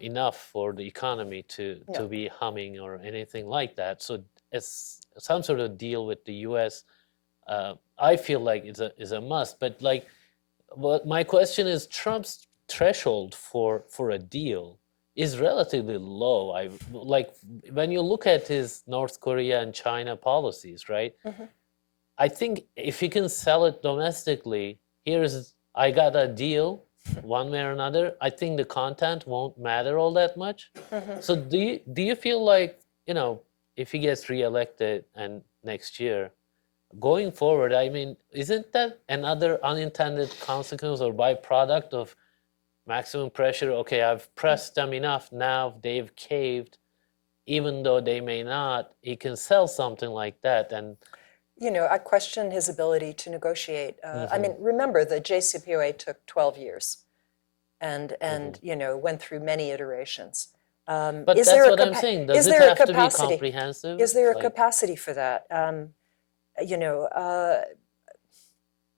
enough for the economy to be humming or anything like that. So it's some sort of deal with the US, I feel like is a must. But my question is, Trump's threshold for a deal is relatively low. When you look at his North Korea and China policies, right? I think if he can sell it domestically, I got a deal one way or another. I think the content won't matter all that much. So do you feel like, if he gets reelected and next year, going forward, I mean, isn't that another unintended consequence or byproduct of maximum pressure? Okay, I've pressed them enough, now they've caved, even though they may not, he can sell something like that. And I question his ability to negotiate. I mean, remember, the JCPOA took 12 years and went through many iterations. But that's what I'm saying. Does it have to be comprehensive? Is there a capacity for that?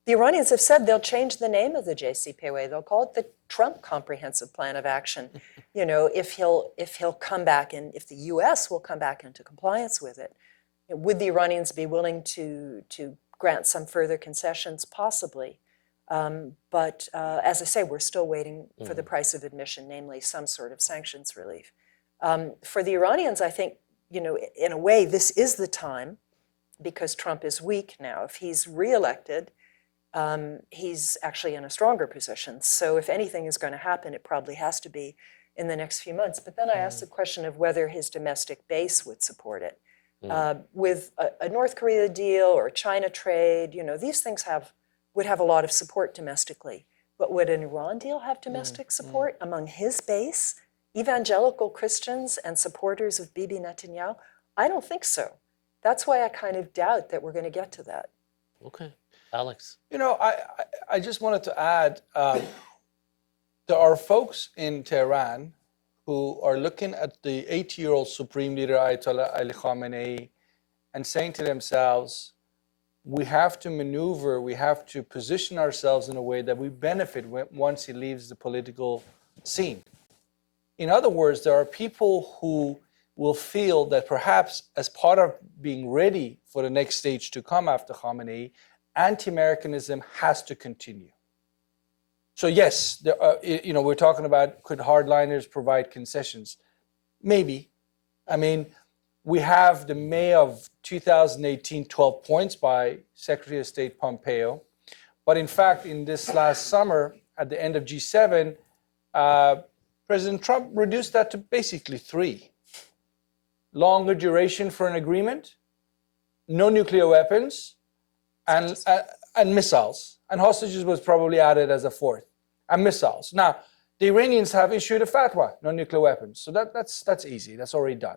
The Iranians have said they'll change the name of the JCPOA. They'll call it the Trump Comprehensive Plan of Action. If he'll come back and if the U.S. will come back into compliance with it, would the Iranians be willing to grant some further concessions? Possibly. But as I say, we're still waiting for the price of admission, namely some sort of sanctions relief. For the Iranians, I think, in a way, this is the time, because Trump is weak now. If he's reelected, he's actually in a stronger position. So if anything is going to happen, it probably has to be in the next few months. But then I asked the question of whether his domestic base would support it. With a North Korea deal or China trade, these things would have a lot of support domestically. But would an Iran deal have domestic support among his base, evangelical Christians and supporters of Bibi Netanyahu? I don't think so. That's why I kind of doubt that we're going to get to that. Okay. Alex? I just wanted to add, there are folks in Tehran who are looking at the 80-year-old Supreme Leader Ayatollah Ali Khamenei and saying to themselves, we have to maneuver, we have to position ourselves in a way that we benefit once he leaves the political scene. In other words, there are people who will feel that perhaps as part of being ready for the next stage to come after Khamenei, anti-Americanism has to continue. So yes, there are, we're talking about, could hardliners provide concessions? Maybe. I mean, we have the May of 2018 12 points by Secretary of State Pompeo. But in fact, in this last summer, at the end of G7, President Trump reduced that to basically 3. Longer duration for an agreement, no nuclear weapons, and missiles. And hostages was probably added as a 4th, and missiles. Now, the Iranians have issued a fatwa, no nuclear weapons. So that's easy, that's already done.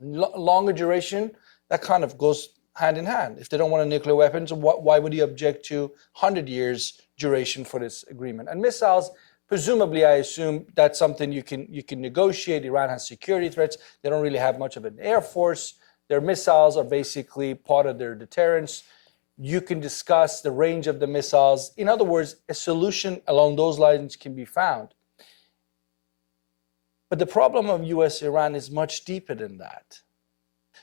Longer duration, that kind of goes hand in hand. If they don't want a nuclear weapons, why would you object to 100 years duration for this agreement? And missiles, presumably, I assume that's something you can negotiate. Iran has security threats. They don't really have much of an air force. Their missiles are basically part of their deterrence. You can discuss the range of the missiles. In other words, a solution along those lines can be found. But the problem of US-Iran is much deeper than that.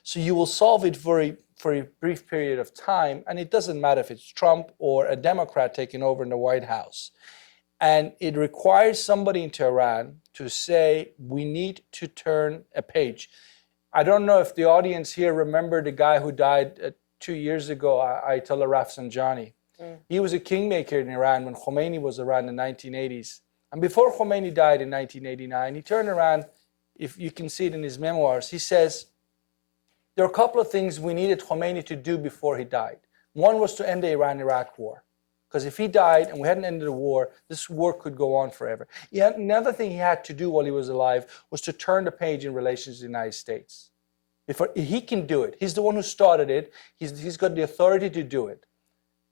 So you will solve it for a brief period of time, and it doesn't matter if it's Trump or a Democrat taking over in the White House. And it requires somebody in Tehran to say, we need to turn a page. I don't know if the audience here remember the guy who died 2 years ago, Ayatollah Rafsanjani. He was a kingmaker in Iran when Khomeini was around in the 1980s. And before Khomeini died in 1989, he turned around, if you can see it in his memoirs, he says, there are a couple of things we needed Khomeini to do before he died. One was to end the Iran-Iraq war. Because if he died and we hadn't ended the war, this war could go on forever. Another thing he had to do while he was alive was to turn the page in relations to the United States. He can do it. He's the one who started it. He's got the authority to do it.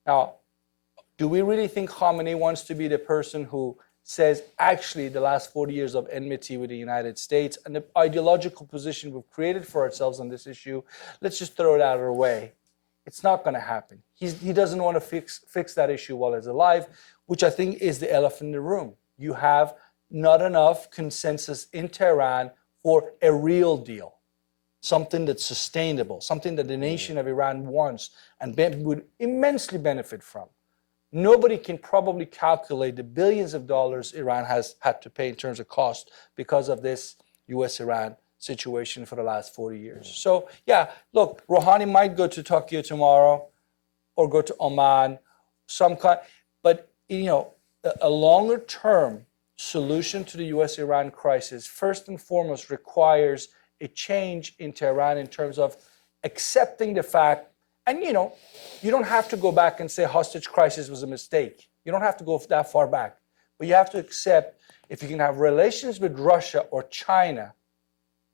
Now, do we really think Khamenei wants to be the person who says, actually, the last 40 years of enmity with the United States and the ideological position we've created for ourselves on this issue, let's just throw it out of our way? It's not going to happen. He doesn't want to fix that issue while he's alive, which I think is the elephant in the room. You have not enough consensus in Tehran for a real deal, something that's sustainable, something that the nation of Iran wants and would immensely benefit from. Nobody can probably calculate the billions of dollars Iran has had to pay in terms of cost because of this US-Iran situation for the last 40 years. So, yeah, look, Rouhani might go to Tokyo tomorrow or go to Oman, but, a longer-term solution to the US-Iran crisis, first and foremost, requires a change in Tehran in terms of accepting the fact. And, you don't have to go back and say hostage crisis was a mistake. You don't have to go that far back. But you have to accept if you can have relations with Russia or China,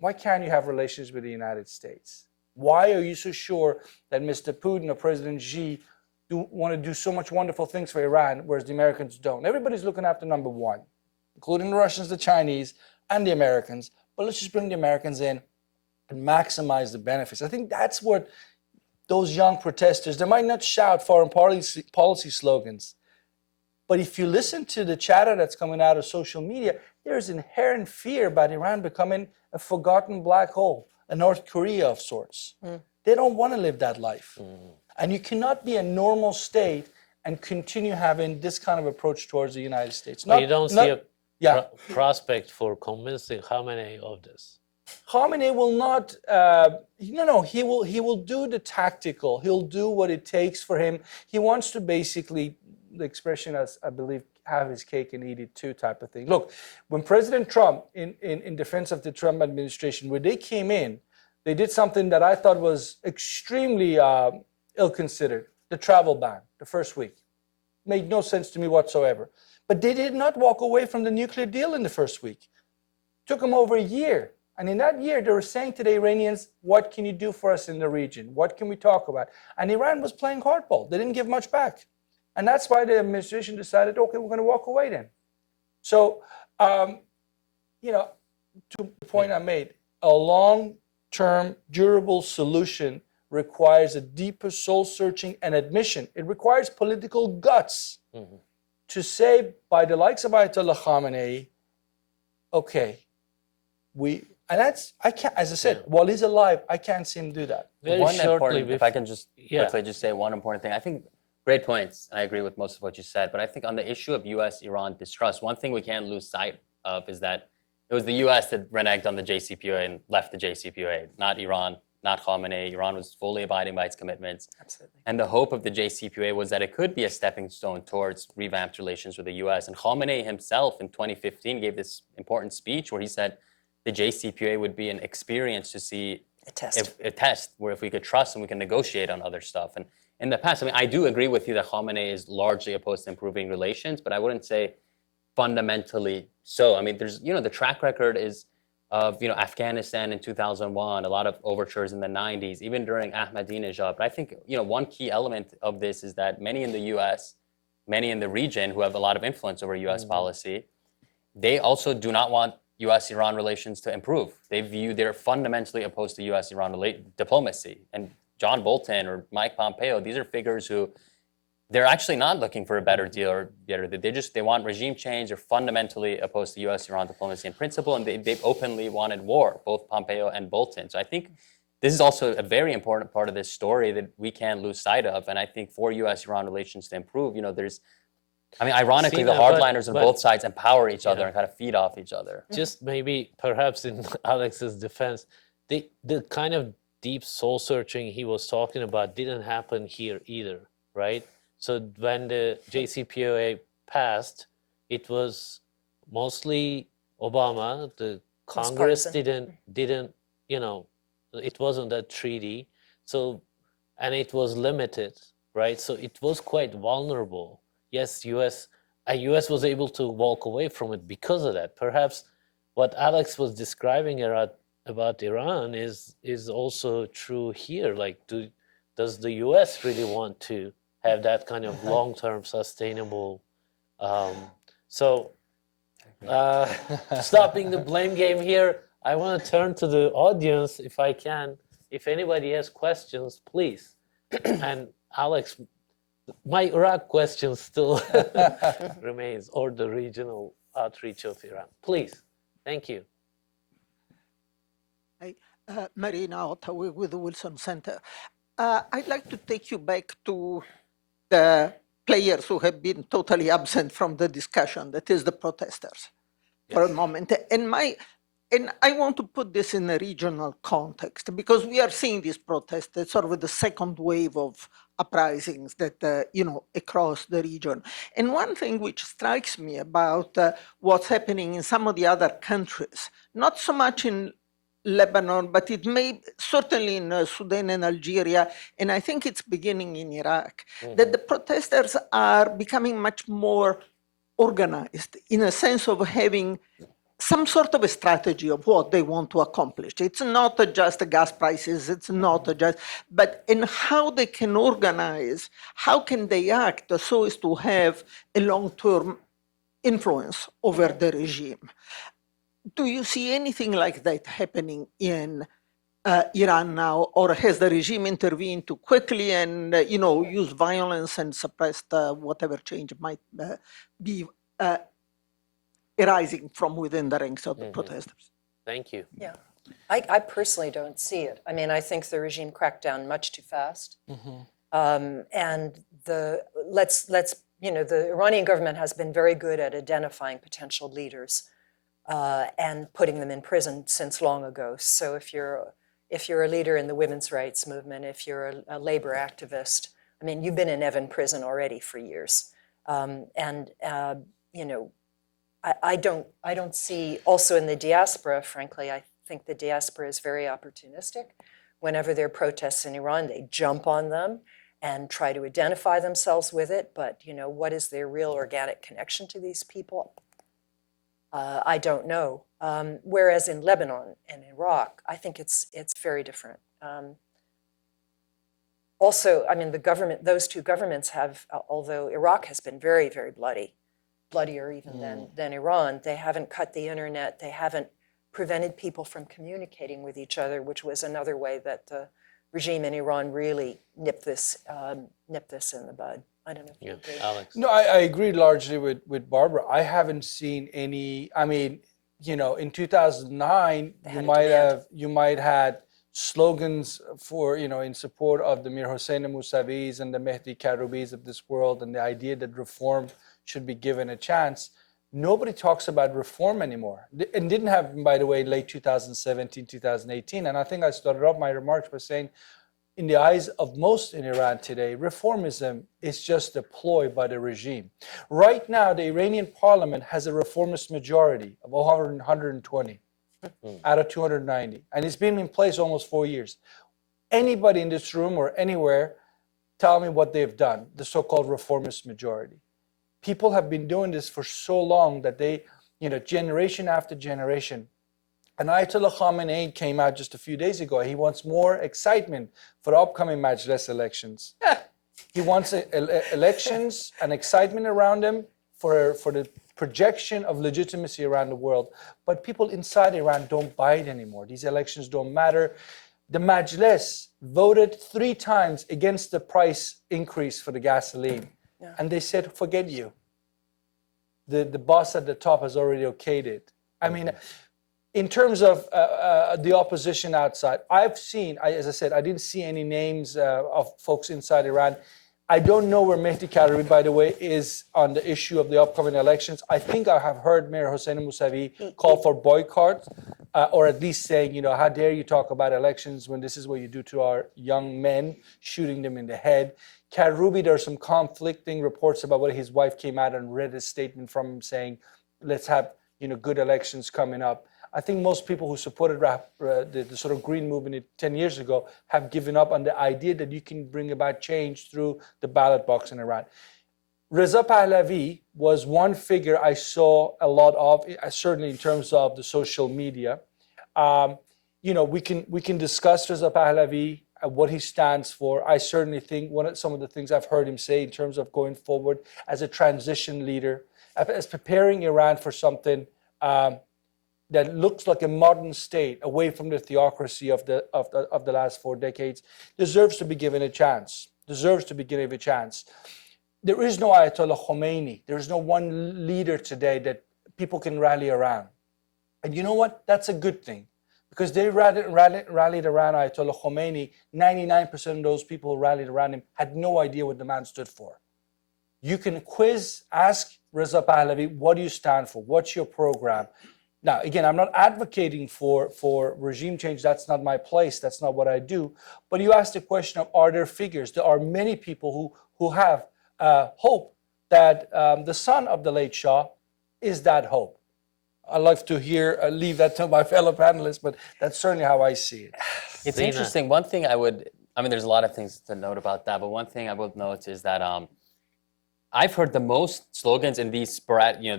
why can't you have relations with the United States? Why are you so sure that Mr. Putin or President Xi want to do so much wonderful things for Iran, whereas the Americans don't? Everybody's looking after number one, including the Russians, the Chinese, and the Americans. But let's just bring the Americans in and maximize the benefits. I think that's what those young protesters, they might not shout foreign policy slogans, but if you listen to the chatter that's coming out of social media, there's inherent fear about Iran becoming a forgotten black hole, a North Korea of sorts. They don't want to live that life. And you cannot be a normal state and continue having this kind of approach towards the United States. You don't see a prospect for convincing Khamenei of this? Khamenei will not, he will do the tactical. He'll do what it takes for him. He wants to basically, the expression as I believe, have his cake and eat it too type of thing. Look, when President Trump, in defense of the Trump administration, when they came in, they did something that I thought was extremely ill-considered, the travel ban, the first week. Made no sense to me whatsoever. But they did not walk away from the nuclear deal in the first week. Took them over a year. And in that year, they were saying to the Iranians, what can you do for us in the region? What can we talk about? And Iran was playing hardball. They didn't give much back. And that's why the administration decided, okay, we're going to walk away then. So, to the point I made, a long-term, durable solution requires a deeper soul searching and admission. It requires political guts to say, by the likes of Ayatollah Khamenei, okay, and that's, I can't, as I said, while he's alive, I can't see him do that. Very One shortly, important, if I can just Yeah. quickly just say one important thing. I think great points. I agree with most of what you said, but I think on the issue of U.S.-Iran distrust, one thing we can't lose sight of is that it was the U.S. that reneged on the JCPOA and left the JCPOA, not Iran, not Khamenei. Iran was fully abiding by its commitments. Absolutely. And the hope of the JCPOA was that it could be a stepping stone towards revamped relations with the U.S. And Khamenei himself in 2015 gave this important speech where he said the JCPOA would be an experience to see A test. a test where if we could trust and we can negotiate on other stuff. And in the past, I mean, I do agree with you that Khamenei is largely opposed to improving relations, but I wouldn't say fundamentally so. I mean, there's, the track record is of, Afghanistan in 2001, a lot of overtures in the 90s, even during Ahmadinejad. But I think, one key element of this is that many in the US, many in the region who have a lot of influence over US policy, they also do not want US-Iran relations to improve. They're fundamentally opposed to US-Iran diplomacy. And John Bolton or Mike Pompeo, these are figures who they're actually not looking for a better deal or better. They want regime change. They're fundamentally opposed to US-Iran diplomacy in principle, and they've openly wanted war, both Pompeo and Bolton. So I think this is also a very important part of this story that we can't lose sight of. And I think for US-Iran relations to improve, ironically, Sina, the hardliners on but- both sides empower each other and kind of feed off each other. Just maybe, perhaps in Alex's defense, the kind of deep soul searching he was talking about didn't happen here either, right? So when the JCPOA passed, it was mostly Obama. The Congress partisan. didn't, it wasn't a treaty. So, and it was limited, right? So it was quite vulnerable. Yes, US was able to walk away from it because of that. Perhaps what Alex was describing about Iran is also true here. Like, does the US really want to have that kind of long-term sustainable? Stopping the blame game here, I want to turn to the audience if I can. If anybody has questions, please. And Alex, my Iraq question still remains, or the regional outreach of Iran. Please, thank you. Hi, Marina Ottawa with the Wilson Center. I'd like to take you back to the players who have been totally absent from the discussion, that is the protesters, for a moment. And I want to put this in a regional context, because we are seeing these protests, that's sort of the second wave of uprisings that, across the region. And one thing which strikes me about what's happening in some of the other countries, not so much in Lebanon, but it may certainly in Sudan and Algeria, and I think it's beginning in Iraq, that the protesters are becoming much more organized in a sense of having some sort of a strategy of what they want to accomplish. It's not just the gas prices, it's not just, but in how they can organize, how can they act so as to have a long-term influence over the regime. Do you see anything like that happening in Iran now, or has the regime intervened too quickly and use violence and suppressed whatever change might be arising from within the ranks of the protesters? Thank you. Yeah. I personally don't see it. I mean, I think the regime cracked down much too fast. And the Iranian government has been very good at identifying potential leaders and putting them in prison since long ago. So if you're a leader in the women's rights movement, if you're a labor activist, I mean, you've been in Evin prison already for years. I don't see, also in the diaspora, frankly, I think the diaspora is very opportunistic. Whenever there are protests in Iran, they jump on them and try to identify themselves with it. But, what is their real organic connection to these people? I don't know. Whereas in Lebanon and Iraq, I think it's very different. Also, I mean, those two governments have, although Iraq has been very, very bloodier even than Iran, they haven't cut the internet, they haven't prevented people from communicating with each other, which was another way that regime in Iran really nip this in the bud. I don't know if you agree. Alex. No, I agree largely with Barbara. I haven't seen any. I mean, in 2009, you might had slogans for in support of the Mir Hossein Mousavis and the Mehdi Karoubis of this world, and the idea that reform should be given a chance. Nobody talks about reform anymore. It didn't happen, by the way, late 2017, 2018. And I think I started off my remarks by saying, in the eyes of most in Iran today, reformism is just a ploy by the regime. Right now, the Iranian parliament has a reformist majority of 120 out of 290. And it's been in place almost 4 years. Anybody in this room or anywhere, tell me what they've done, the so-called reformist majority. People have been doing this for so long that they, generation after generation. And Ayatollah Khamenei came out just a few days ago. He wants more excitement for the upcoming Majlis elections. He wants elections and excitement around them for the projection of legitimacy around the world. But people inside Iran don't buy it anymore. These elections don't matter. The Majlis voted 3 times against the price increase for the gasoline. Yeah. And they said, forget you. The boss at the top has already okayed it. I mean, in terms of the opposition outside, as I said, I didn't see any names of folks inside Iran. I don't know where Mehdi Karoubi, by the way, is on the issue of the upcoming elections. I think I have heard Mir Hossein Mousavi call for boycott, or at least saying, how dare you talk about elections when this is what you do to our young men, shooting them in the head. Karoubi, there are some conflicting reports about what his wife came out and read a statement from him saying, let's have good elections coming up. I think most people who supported the sort of green movement 10 years ago have given up on the idea that you can bring about change through the ballot box in Iran. Reza Pahlavi was one figure I saw a lot of, certainly in terms of the social media. We can discuss Reza Pahlavi, what he stands for. I certainly think some of the things I've heard him say in terms of going forward as a transition leader, as preparing Iran for something that looks like a modern state, away from the theocracy of the last 4 decades, deserves to be given a chance. There is no Ayatollah Khomeini. There is no one leader today that people can rally around. And you know what? That's a good thing. Because they rallied around Ayatollah Khomeini, 99% of those people who rallied around him had no idea what the man stood for. You can ask Reza Pahlavi, what do you stand for? What's your program? Now, again, I'm not advocating for regime change. That's not my place. That's not what I do. But you asked the question of, are there figures? There are many people who have hope that the son of the late Shah is that hope. I'd like to leave that to my fellow panelists, but that's certainly how I see it. It's Sina. interesting. One thing there's a lot of things to note about that, but one thing I would note is that I've heard the most slogans in these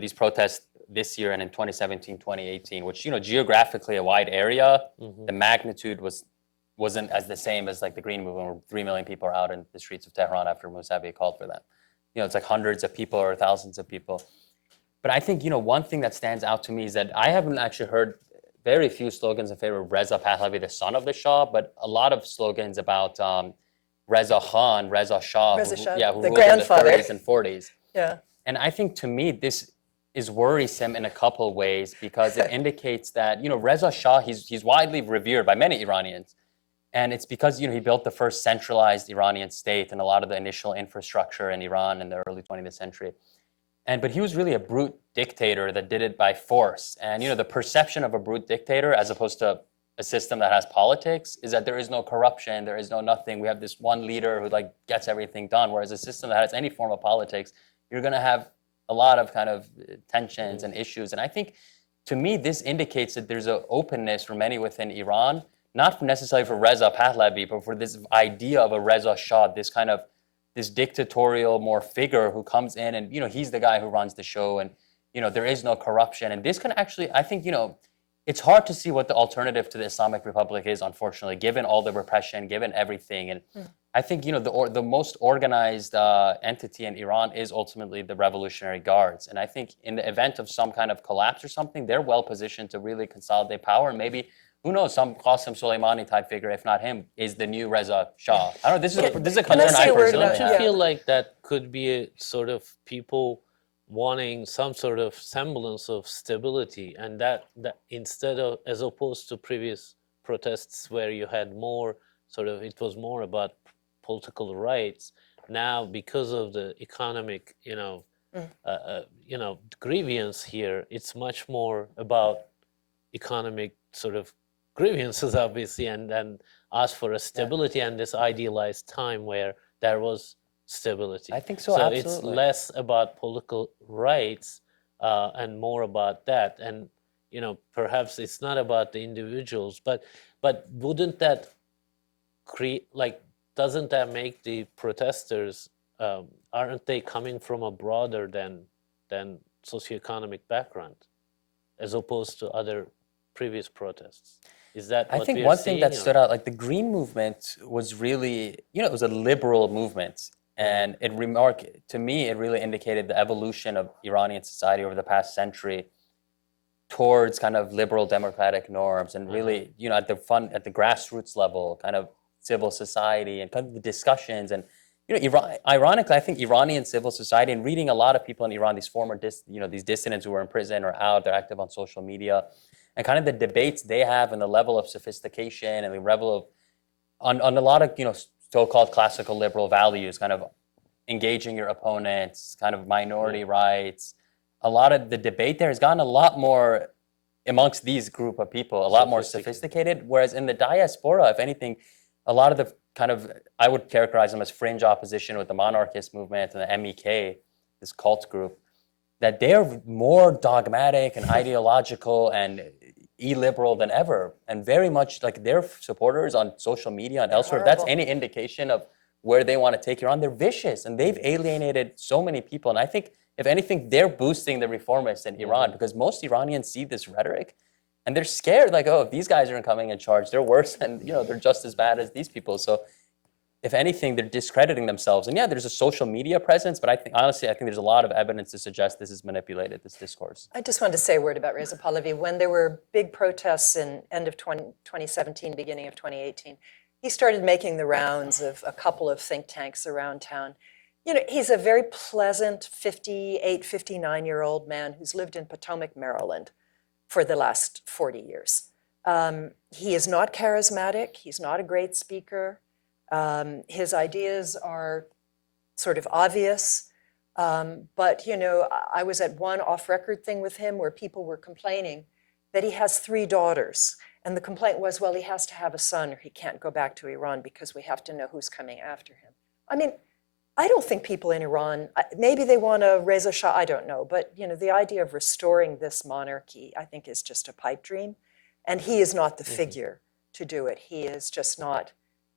these protests this year and in 2017, 2018, which, geographically a wide area, the magnitude wasn't as the same as like the Green Movement, where 3 million people are out in the streets of Tehran after Mousavi called for them. It's like hundreds of people or thousands of people. But I think, one thing that stands out to me is that I haven't actually heard very few slogans in favor of Reza Pahlavi, the son of the Shah, but a lot of slogans about Reza Shah, who the ruled grandfather in the 30s and 40s. Yeah. And I think, to me, this is worrisome in a couple ways, because it indicates that, Reza Shah, he's widely revered by many Iranians. And it's because, he built the first centralized Iranian state and a lot of the initial infrastructure in Iran in the early 20th century. But he was really a brute dictator that did it by force. And, the perception of a brute dictator, as opposed to a system that has politics, is that there is no corruption, there is no nothing. We have this one leader who gets everything done. Whereas a system that has any form of politics, you're going to have a lot of kind of tensions and issues. And I think, to me, this indicates that there's an openness for many within Iran, not necessarily for Reza Pahlavi, but for this idea of a Reza Shah, this dictatorial more figure who comes in and, he's the guy who runs the show, and, there is no corruption. And this can actually, I think, it's hard to see what the alternative to the Islamic Republic is, unfortunately, given all the repression, given everything. And I think, the most organized entity in Iran is ultimately the Revolutionary Guards. And I think in the event of some kind of collapse or something, they're well positioned to really consolidate power and maybe who knows, some Qasem Soleimani type figure, if not him, is the new Reza Shah. I don't know, this is a Can I concern say I a word personally about- Don't you have. feel like that could be a sort of people wanting some sort of semblance of stability, and that instead of, as opposed to previous protests where you had more sort of, it was more about political rights. Now, because of the economic, grievance here, it's much more about economic sort of grievances, obviously, and ask for a stability and this idealized time where there was stability. I think so, So absolutely. it's less about political rights and more about that. And perhaps it's not about the individuals, but wouldn't that create, like, doesn't that make the protesters, aren't they coming from a broader than socioeconomic background, as opposed to other previous protests? Is that I what think we're one thing that seeing, stood or- out, like the Green Movement was really, it was a liberal movement. And to me, it really indicated the evolution of Iranian society over the past century towards kind of liberal democratic norms and really, at the grassroots level, kind of civil society and kind of the discussions. And, ironically, I think Iranian civil society, and reading a lot of people in Iran, these former, these dissidents who are in prison or out, they're active on social media, and kind of the debates they have and the level of sophistication and the level of, on a lot of, so-called classical liberal values, kind of engaging your opponents, kind of minority rights. A lot of the debate there has gotten a lot more amongst these group of people, a lot more sophisticated. Whereas in the diaspora, if anything, a lot of the kind of, I would characterize them as fringe opposition with the monarchist movement and the MEK, this cult group, that they're more dogmatic and ideological and illiberal than ever, and very much like their supporters on social media and elsewhere. If that's any indication of where they want to take Iran, they're vicious, and they've alienated so many people. And I think, if anything, they're boosting the reformists in Iran, because most Iranians see this rhetoric and they're scared, like, oh, if these guys aren't coming in charge, they're worse and they're just as bad as these people. So if anything, they're discrediting themselves. And yeah, there's a social media presence, but I think there's a lot of evidence to suggest this is manipulated, this discourse. I just wanted to say a word about Reza Pahlavi. When there were big protests in end of 2017, beginning of 2018, he started making the rounds of a couple of think tanks around town. He's a very pleasant 58, 59-year-old man who's lived in Potomac, Maryland for the last 40 years. He is not charismatic. He's not a great speaker. His ideas are sort of obvious. But, I was at one off-record thing with him where people were complaining that he has 3 daughters. And the complaint was, well, he has to have a son or he can't go back to Iran because we have to know who's coming after him. I mean, I don't think people in Iran, maybe they want a Reza Shah, I don't know. But, the idea of restoring this monarchy, I think, is just a pipe dream. And he is not the figure to do it. He is just not,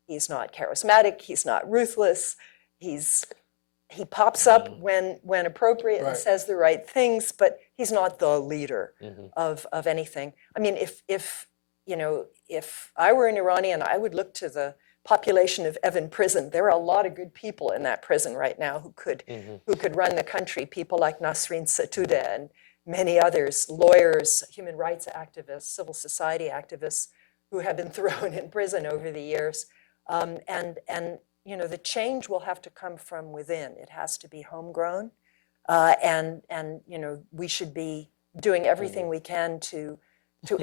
he's not charismatic. He's not ruthless. He pops up when appropriate and says the right things, but he's not the leader of anything. I mean, if I were an Iranian, I would look to the population of Evin prison. There are a lot of good people in that prison right now who could run the country. People like Nasrin Sotoudeh and many others, lawyers, human rights activists, civil society activists who have been thrown in prison over the years. The change will have to come from within. It has to be homegrown, and we should be doing everything we can to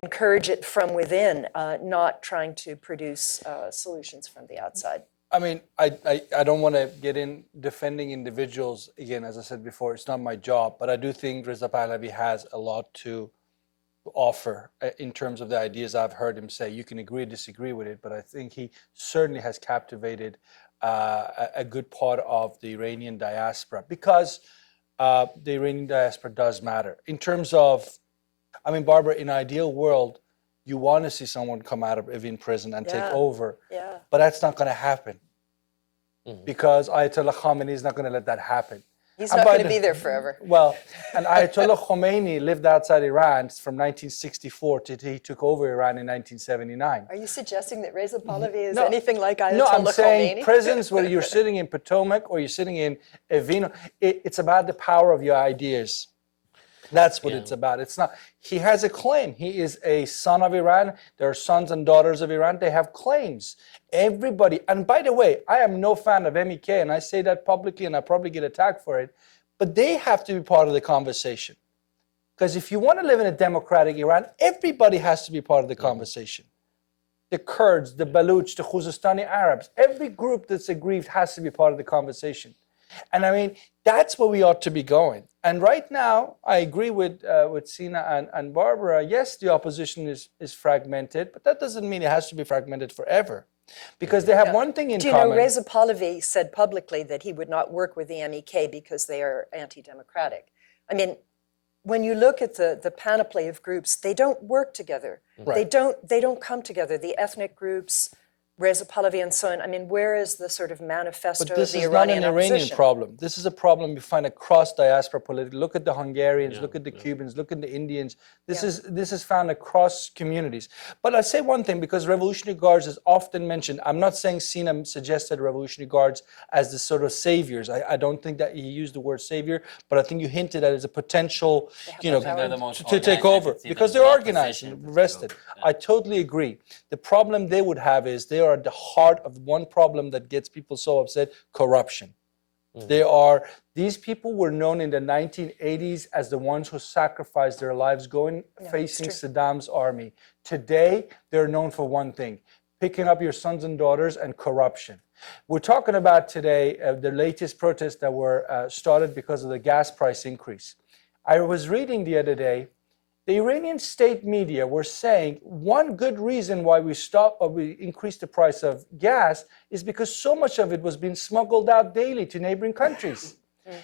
encourage it from within, not trying to produce solutions from the outside. I mean, I don't want to get in defending individuals. Again, as I said before, it's not my job, but I do think Reza Pahlavi has a lot to offer in terms of the ideas I've heard him say. You can agree or disagree with it, but I think he certainly has captivated a good part of the Iranian diaspora, because the Iranian diaspora does matter. In terms of, I mean, Barbara, in an ideal world, you want to see someone come out of Evin prison and take over, but that's not going to happen because Ayatollah Khamenei is not going to let that happen. He's not going to be there forever. Well, and Ayatollah Khomeini lived outside Iran from 1964 till he took over Iran in 1979. Are you suggesting that Reza Pahlavi is anything like Ayatollah Khomeini? No, I'm saying prisons where you're sitting in Potomac or you're sitting in Evin, it's about the power of your ideas. That's what it's about. It's not, he has a claim. He is a son of Iran. There are sons and daughters of Iran. They have claims. Everybody, and by the way, I am no fan of MEK, and I say that publicly, and I probably get attacked for it, but they have to be part of the conversation. Because if you want to live in a democratic Iran, everybody has to be part of the conversation. The Kurds, the Baluch, the Khuzestani Arabs, every group that's aggrieved has to be part of the conversation. And I mean, that's where we ought to be going. And right now, I agree with Sina and Barbara. Yes, the opposition is fragmented, but that doesn't mean it has to be fragmented forever. Because they have one thing in common. Do you know, Reza Pahlavi said publicly that he would not work with the MEK because they are anti-democratic. I mean, when you look at the panoply of groups, they don't work together. Right. They don't come together. The ethnic groups, Reza Pahlavi and so on. I mean, where is the sort of manifesto But this of the is not Iranian an Iranian opposition? problem. This is a problem you find across diaspora politically. Look at the Hungarians, look at the Cubans, look at the Indians. This is found across communities. But I say one thing, because Revolutionary Guards is often mentioned. I'm not saying Sina suggested Revolutionary Guards as the sort of saviors. I don't think that he used the word savior, but I think you hinted at it as a potential, you know, to take over, because they're organized and vested. I totally agree. The problem they would have is they are at the heart of one problem that gets people so upset: corruption. These people were known in the 1980s as the ones who sacrificed their lives going facing Saddam's army. Today, they're known for one thing: picking up your sons and daughters and corruption. We're talking about today the latest protests that were started because of the gas price increase. I was reading the other day, the Iranian state media were saying one good reason why we increased the price of gas is because so much of it was being smuggled out daily to neighboring countries.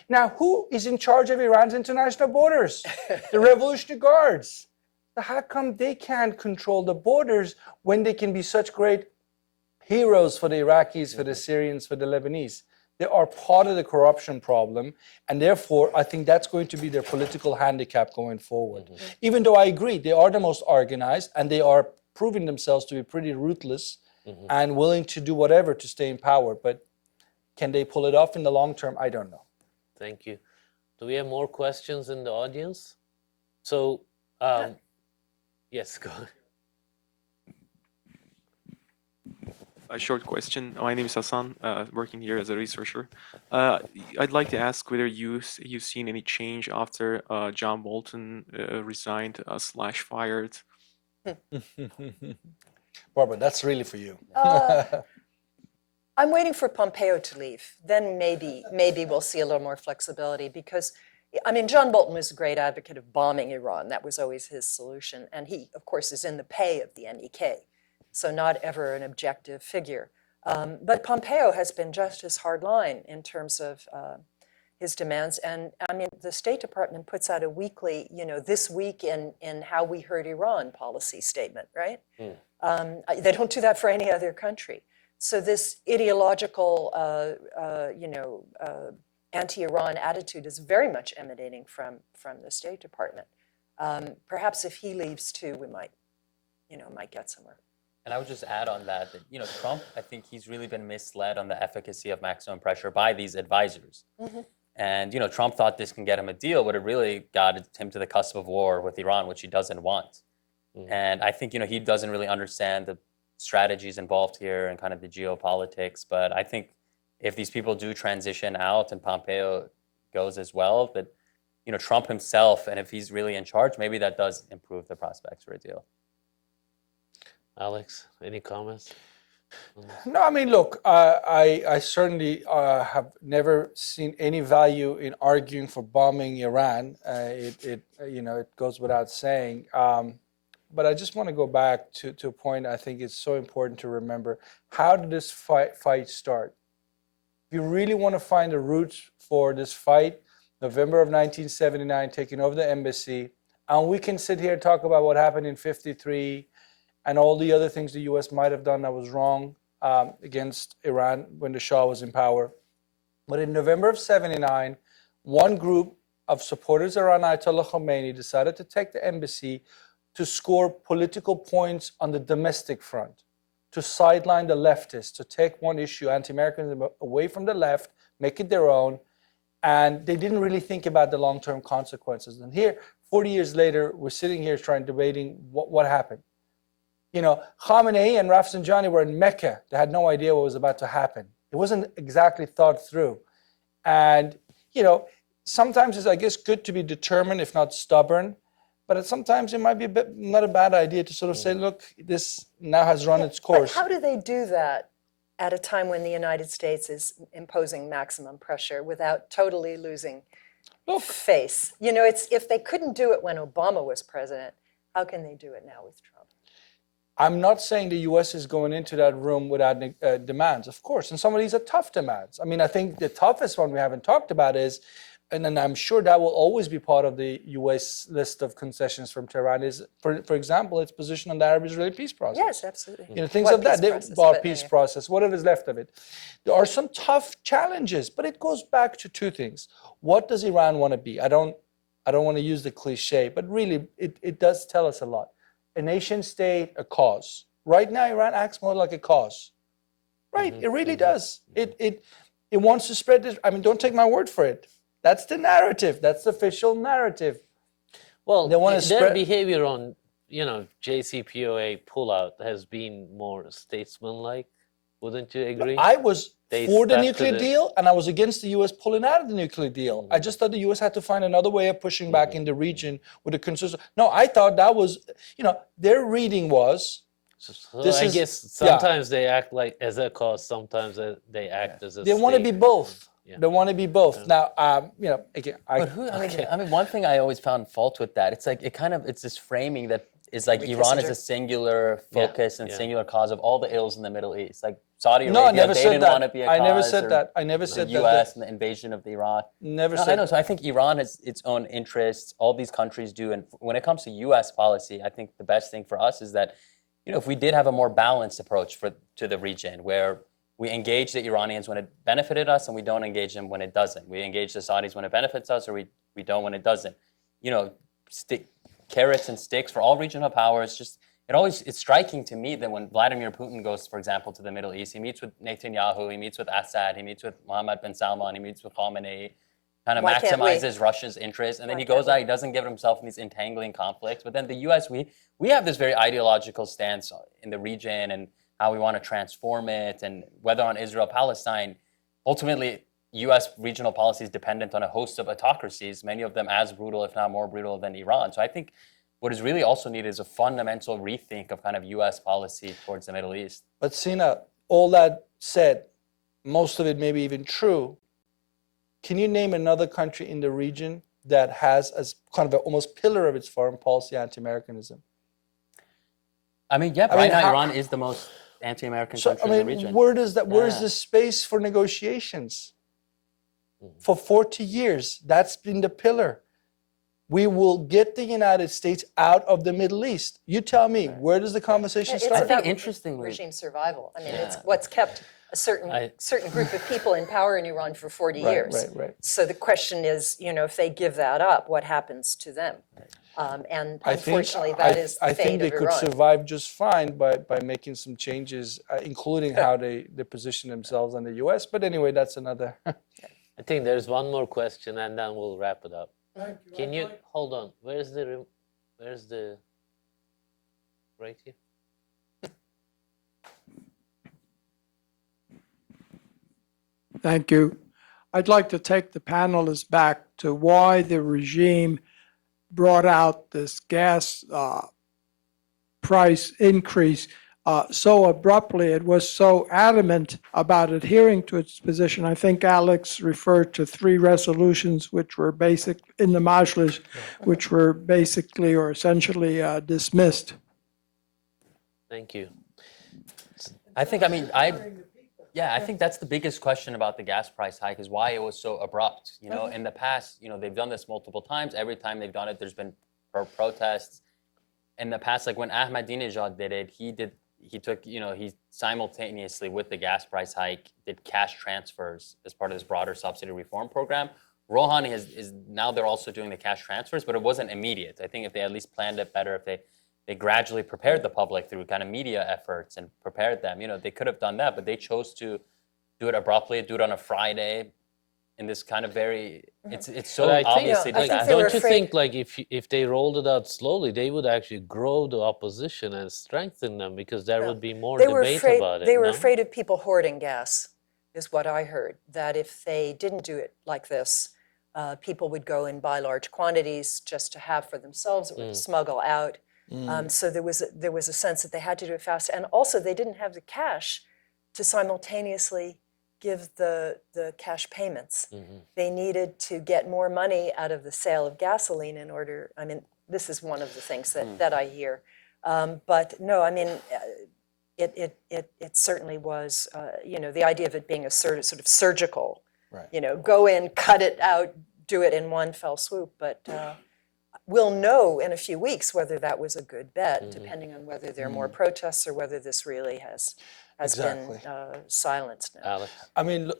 Now, who is in charge of Iran's international borders? The Revolutionary Guards. So how come they can't control the borders when they can be such great heroes for the Iraqis, for the Syrians, for the Lebanese? They are part of the corruption problem, and therefore I think that's going to be their political handicap going forward. Even though I agree, they are the most organized, and they are proving themselves to be pretty ruthless and willing to do whatever to stay in power. But can they pull it off in the long term? I don't know. Thank you. Do we have more questions in the audience? So, yes, go ahead. A short question. My name is Hassan, working here as a researcher. I'd like to ask whether you've seen any change after John Bolton resigned / fired. Barbara, that's really for you. I'm waiting for Pompeo to leave. Then maybe we'll see a little more flexibility, because, I mean, John Bolton was a great advocate of bombing Iran. That was always his solution. And he, of course, is in the pay of the MEK. So not ever an objective figure. But Pompeo has been just as hardline in terms of his demands. And I mean, the State Department puts out a weekly, this week in how we heard Iran policy statement, right? They don't do that for any other country. So this ideological, anti-Iran attitude is very much emanating from the State Department. Perhaps if he leaves too, we might get somewhere. And I would just add on that, Trump, I think he's really been misled on the efficacy of maximum pressure by these advisors. And, Trump thought this can get him a deal, but it really got him to the cusp of war with Iran, which he doesn't want. And I think, he doesn't really understand the strategies involved here and kind of the geopolitics. But I think if these people do transition out and Pompeo goes as well, that, Trump himself, and if he's really in charge, maybe that does improve the prospects for a deal. Alex, any comments? No, I mean, look, I certainly have never seen any value in arguing for bombing Iran. It goes without saying. But I just want to go back to a point I think it's so important to remember. How did this fight start? If you really want to find the roots for this fight, November of 1979, taking over the embassy, and we can sit here and talk about what happened in '53, and all the other things the U.S. might have done that was wrong against Iran when the Shah was in power. But in November of '79, one group of supporters around Ayatollah Khomeini decided to take the embassy to score political points on the domestic front, to sideline the leftists, to take one issue, anti-Americanism, away from the left, make it their own. And they didn't really think about the long-term consequences. And here, 40 years later, we're sitting here debating what happened. You know, Khamenei and Rafsanjani were in Mecca. They had no idea what was about to happen. It wasn't exactly thought through. And, you know, sometimes it's, I guess, good to be determined, if not stubborn. But sometimes it might be not a bad idea to sort of say, look, this now has run its course. But how do they do that at a time when the United States is imposing maximum pressure without totally losing face? You know, it's, if they couldn't do it when Obama was president, how can they do it now with Trump? I'm not saying the U.S. is going into that room without demands, of course. And some of these are tough demands. I mean, I think the toughest one we haven't talked about is, and I'm sure that will always be part of the U.S. list of concessions from Tehran, is, for example, its position on the Arab-Israeli peace process. Yes, absolutely. You know, things of that, peace process, whatever is left of it. There are some tough challenges, but it goes back to two things. What does Iran want to be? I don't want to use the cliche, but really, it does tell us a lot. A nation state, a cause. Right now, Iran acts more like a cause. Right, it really does. It wants to spread this. I mean, don't take my word for it. That's the narrative. That's the official narrative. Well, they want to their behavior on, you know, JCPOA pullout has been more statesmanlike. Wouldn't you agree? I was for the nuclear deal, and I was against the U.S. pulling out of the nuclear deal. I just thought the U.S. had to find another way of pushing back in the region with a consensus. No, I thought that was, you know, their reading was. So I guess sometimes they act like as a cause, sometimes they act as a They want to be both. Yeah. They want to be both. Yeah. Now, you know, again, I mean, one thing I always found fault with that, it's like, it's this framing that is like Iran is a singular focus and singular cause of all the ills in the Middle East. Like Saudi Arabia, they didn't want to be a cause. I never said that. I never said that. The U.S. and the invasion of Iraq. Never said. I know. So I think Iran has its own interests. All these countries do. And when it comes to U.S. policy, I think the best thing for us is that, you know, if we did have a more balanced approach to the region, where we engage the Iranians when it benefited us, and we don't engage them when it doesn't. We engage the Saudis when it benefits us, or we don't when it doesn't. You know, carrots and sticks for all regional powers. Just it's striking to me that when Vladimir Putin goes, for example, to the Middle East, he meets with Netanyahu, he meets with Assad, he meets with Mohammed bin Salman, he meets with Khamenei, kind of maximizes Russia's interests, and then he goes out, he doesn't get himself in these entangling conflicts. But then the U.S., we have this very ideological stance in the region and how we want to transform it, and whether on Israel, Palestine, ultimately, U.S. regional policy is dependent on a host of autocracies, many of them as brutal, if not more brutal than Iran. So I think what is really also needed is a fundamental rethink of kind of U.S. policy towards the Middle East. But Sina, all that said, most of it may be even true. Can you name another country in the region that has as kind of an almost pillar of its foreign policy anti-Americanism? I mean, yeah, right now Iran is the most anti-American country in the region. Where is the space for negotiations? For 40 years, that's been the pillar. We will get the United States out of the Middle East. You tell me, where does the conversation start? It's about regime survival. I mean, it's what's kept a certain group of people in power in Iran for 40 years. Right. So the question is, you know, if they give that up, what happens to them? And unfortunately, that is the fate of Iran. I think they could survive just fine by making some changes, including how they position themselves on the U.S. But anyway, that's another. I think there's one more question, and then we'll wrap it up. Can you hold on? Where's the right here? Thank you. I'd like to take the panelists back to why the regime brought out this gas price increase so abruptly. It was so adamant about adhering to its position. I think Alex referred to 3 resolutions which were basic in the Majlis, which were basically or essentially dismissed. Thank you. I think that's the biggest question about the gas price hike, is why it was so abrupt. You know, in the past, you know, they've done this multiple times. Every time they've done it, there's been protests. In the past, like when Ahmadinejad did it, he took, you know, he simultaneously with the gas price hike did cash transfers as part of this broader subsidy reform program. Rouhani is now they're also doing the cash transfers, but it wasn't immediate. I think if they at least planned it better, if they gradually prepared the public through kind of media efforts and prepared them, you know, they could have done that, but they chose to do it abruptly, do it on a Friday. in this kind of very, it's so But I think, obviously Yeah, I think like, they were don't you afraid- think, like, if they rolled it out slowly, they would actually grow the opposition and strengthen them because there would be more They were debate afraid. about it. They were no? afraid of people hoarding gas, is what I heard. That if they didn't do it like this, people would go and buy large quantities just to have for themselves or to smuggle out. So there was a sense that they had to do it fast, and also they didn't have the cash to simultaneously give the cash payments. They needed to get more money out of the sale of gasoline in order. I mean, this is one of the things that I hear. But no, I mean, it certainly was, the idea of it being a sort of surgical, go in, cut it out, do it in one fell swoop. But we'll know in a few weeks whether that was a good bet, depending on whether there are more protests or whether this really has Exactly. been silenced now. Alex? I mean,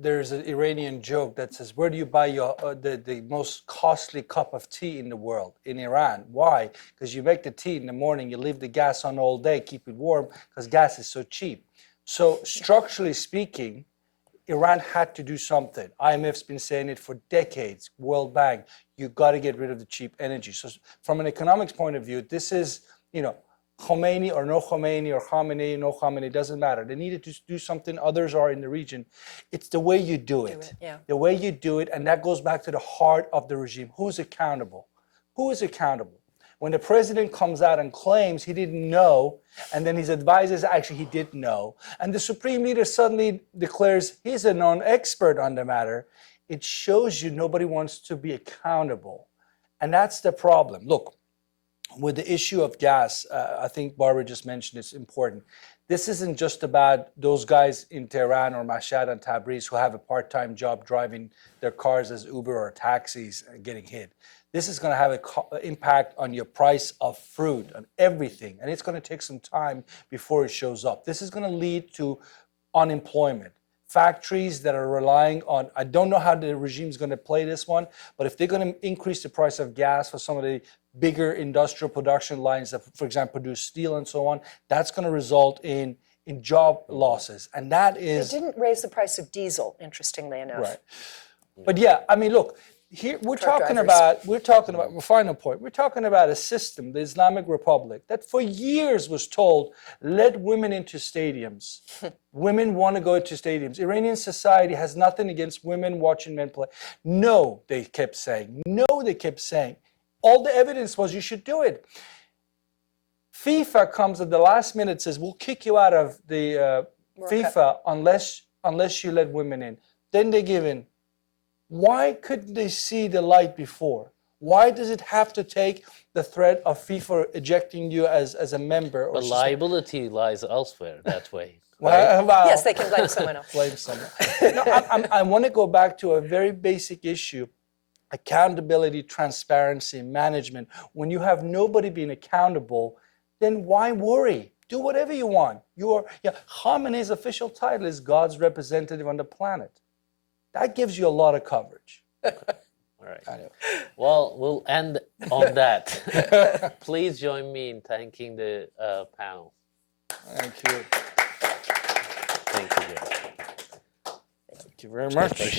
there's an Iranian joke that says, where do you buy your the most costly cup of tea in the world? In Iran. Why? Because you make the tea in the morning, you leave the gas on all day, keep it warm, because gas is so cheap. So structurally speaking, Iran had to do something. IMF's been saying it for decades, World Bank, you got to get rid of the cheap energy. So from an economics point of view, this is, Khomeini or no Khomeini or Khamenei, no Khamenei, doesn't matter. They needed to do something, others are in the region. It's the way you do it. Yeah. The way you do it, and that goes back to the heart of the regime. Who's accountable? Who is accountable? When the president comes out and claims he didn't know, and then his advisors actually he did know, and the supreme leader suddenly declares he's a non-expert on the matter, it shows you nobody wants to be accountable. And that's the problem. Look, with the issue of gas, I think Barbara just mentioned it's important. This isn't just about those guys in Tehran or Mashhad and Tabriz who have a part-time job driving their cars as Uber or taxis and getting hit. This is going to have an impact on your price of fruit, on everything, and it's going to take some time before it shows up. This is going to lead to unemployment. Factories that are relying on, I don't know how the regime is going to play this one, but if they're going to increase the price of gas for some of the bigger industrial production lines that, for example, produce steel and so on, that's going to result in job losses. And that is... They didn't raise the price of diesel, interestingly enough. Right. But yeah, I mean, look, here we're talking drivers. about, final point, we're talking about a system, the Islamic Republic, that for years was told, let women into stadiums. Women want to go into stadiums. Iranian society has nothing against women watching men play. No, they kept saying. No, they kept saying. All the evidence was you should do it. FIFA comes at the last minute, says, we'll kick you out of the FIFA unless you let women in. Then they give in. Why couldn't they see the light before? Why does it have to take the threat of FIFA ejecting you as a member? But liability lies elsewhere that way. Well, Yes, they can blame someone else. blame someone. No, I want to go back to a very basic issue. Accountability, transparency, management. When you have nobody being accountable, then why worry? Do whatever you want. Khamenei's official title is God's representative on the planet. That gives you a lot of coverage. All right. Anyway. Well, we'll end on that. Please join me in thanking the panel. Thank you. Thank you, Jerry. Thank you very much.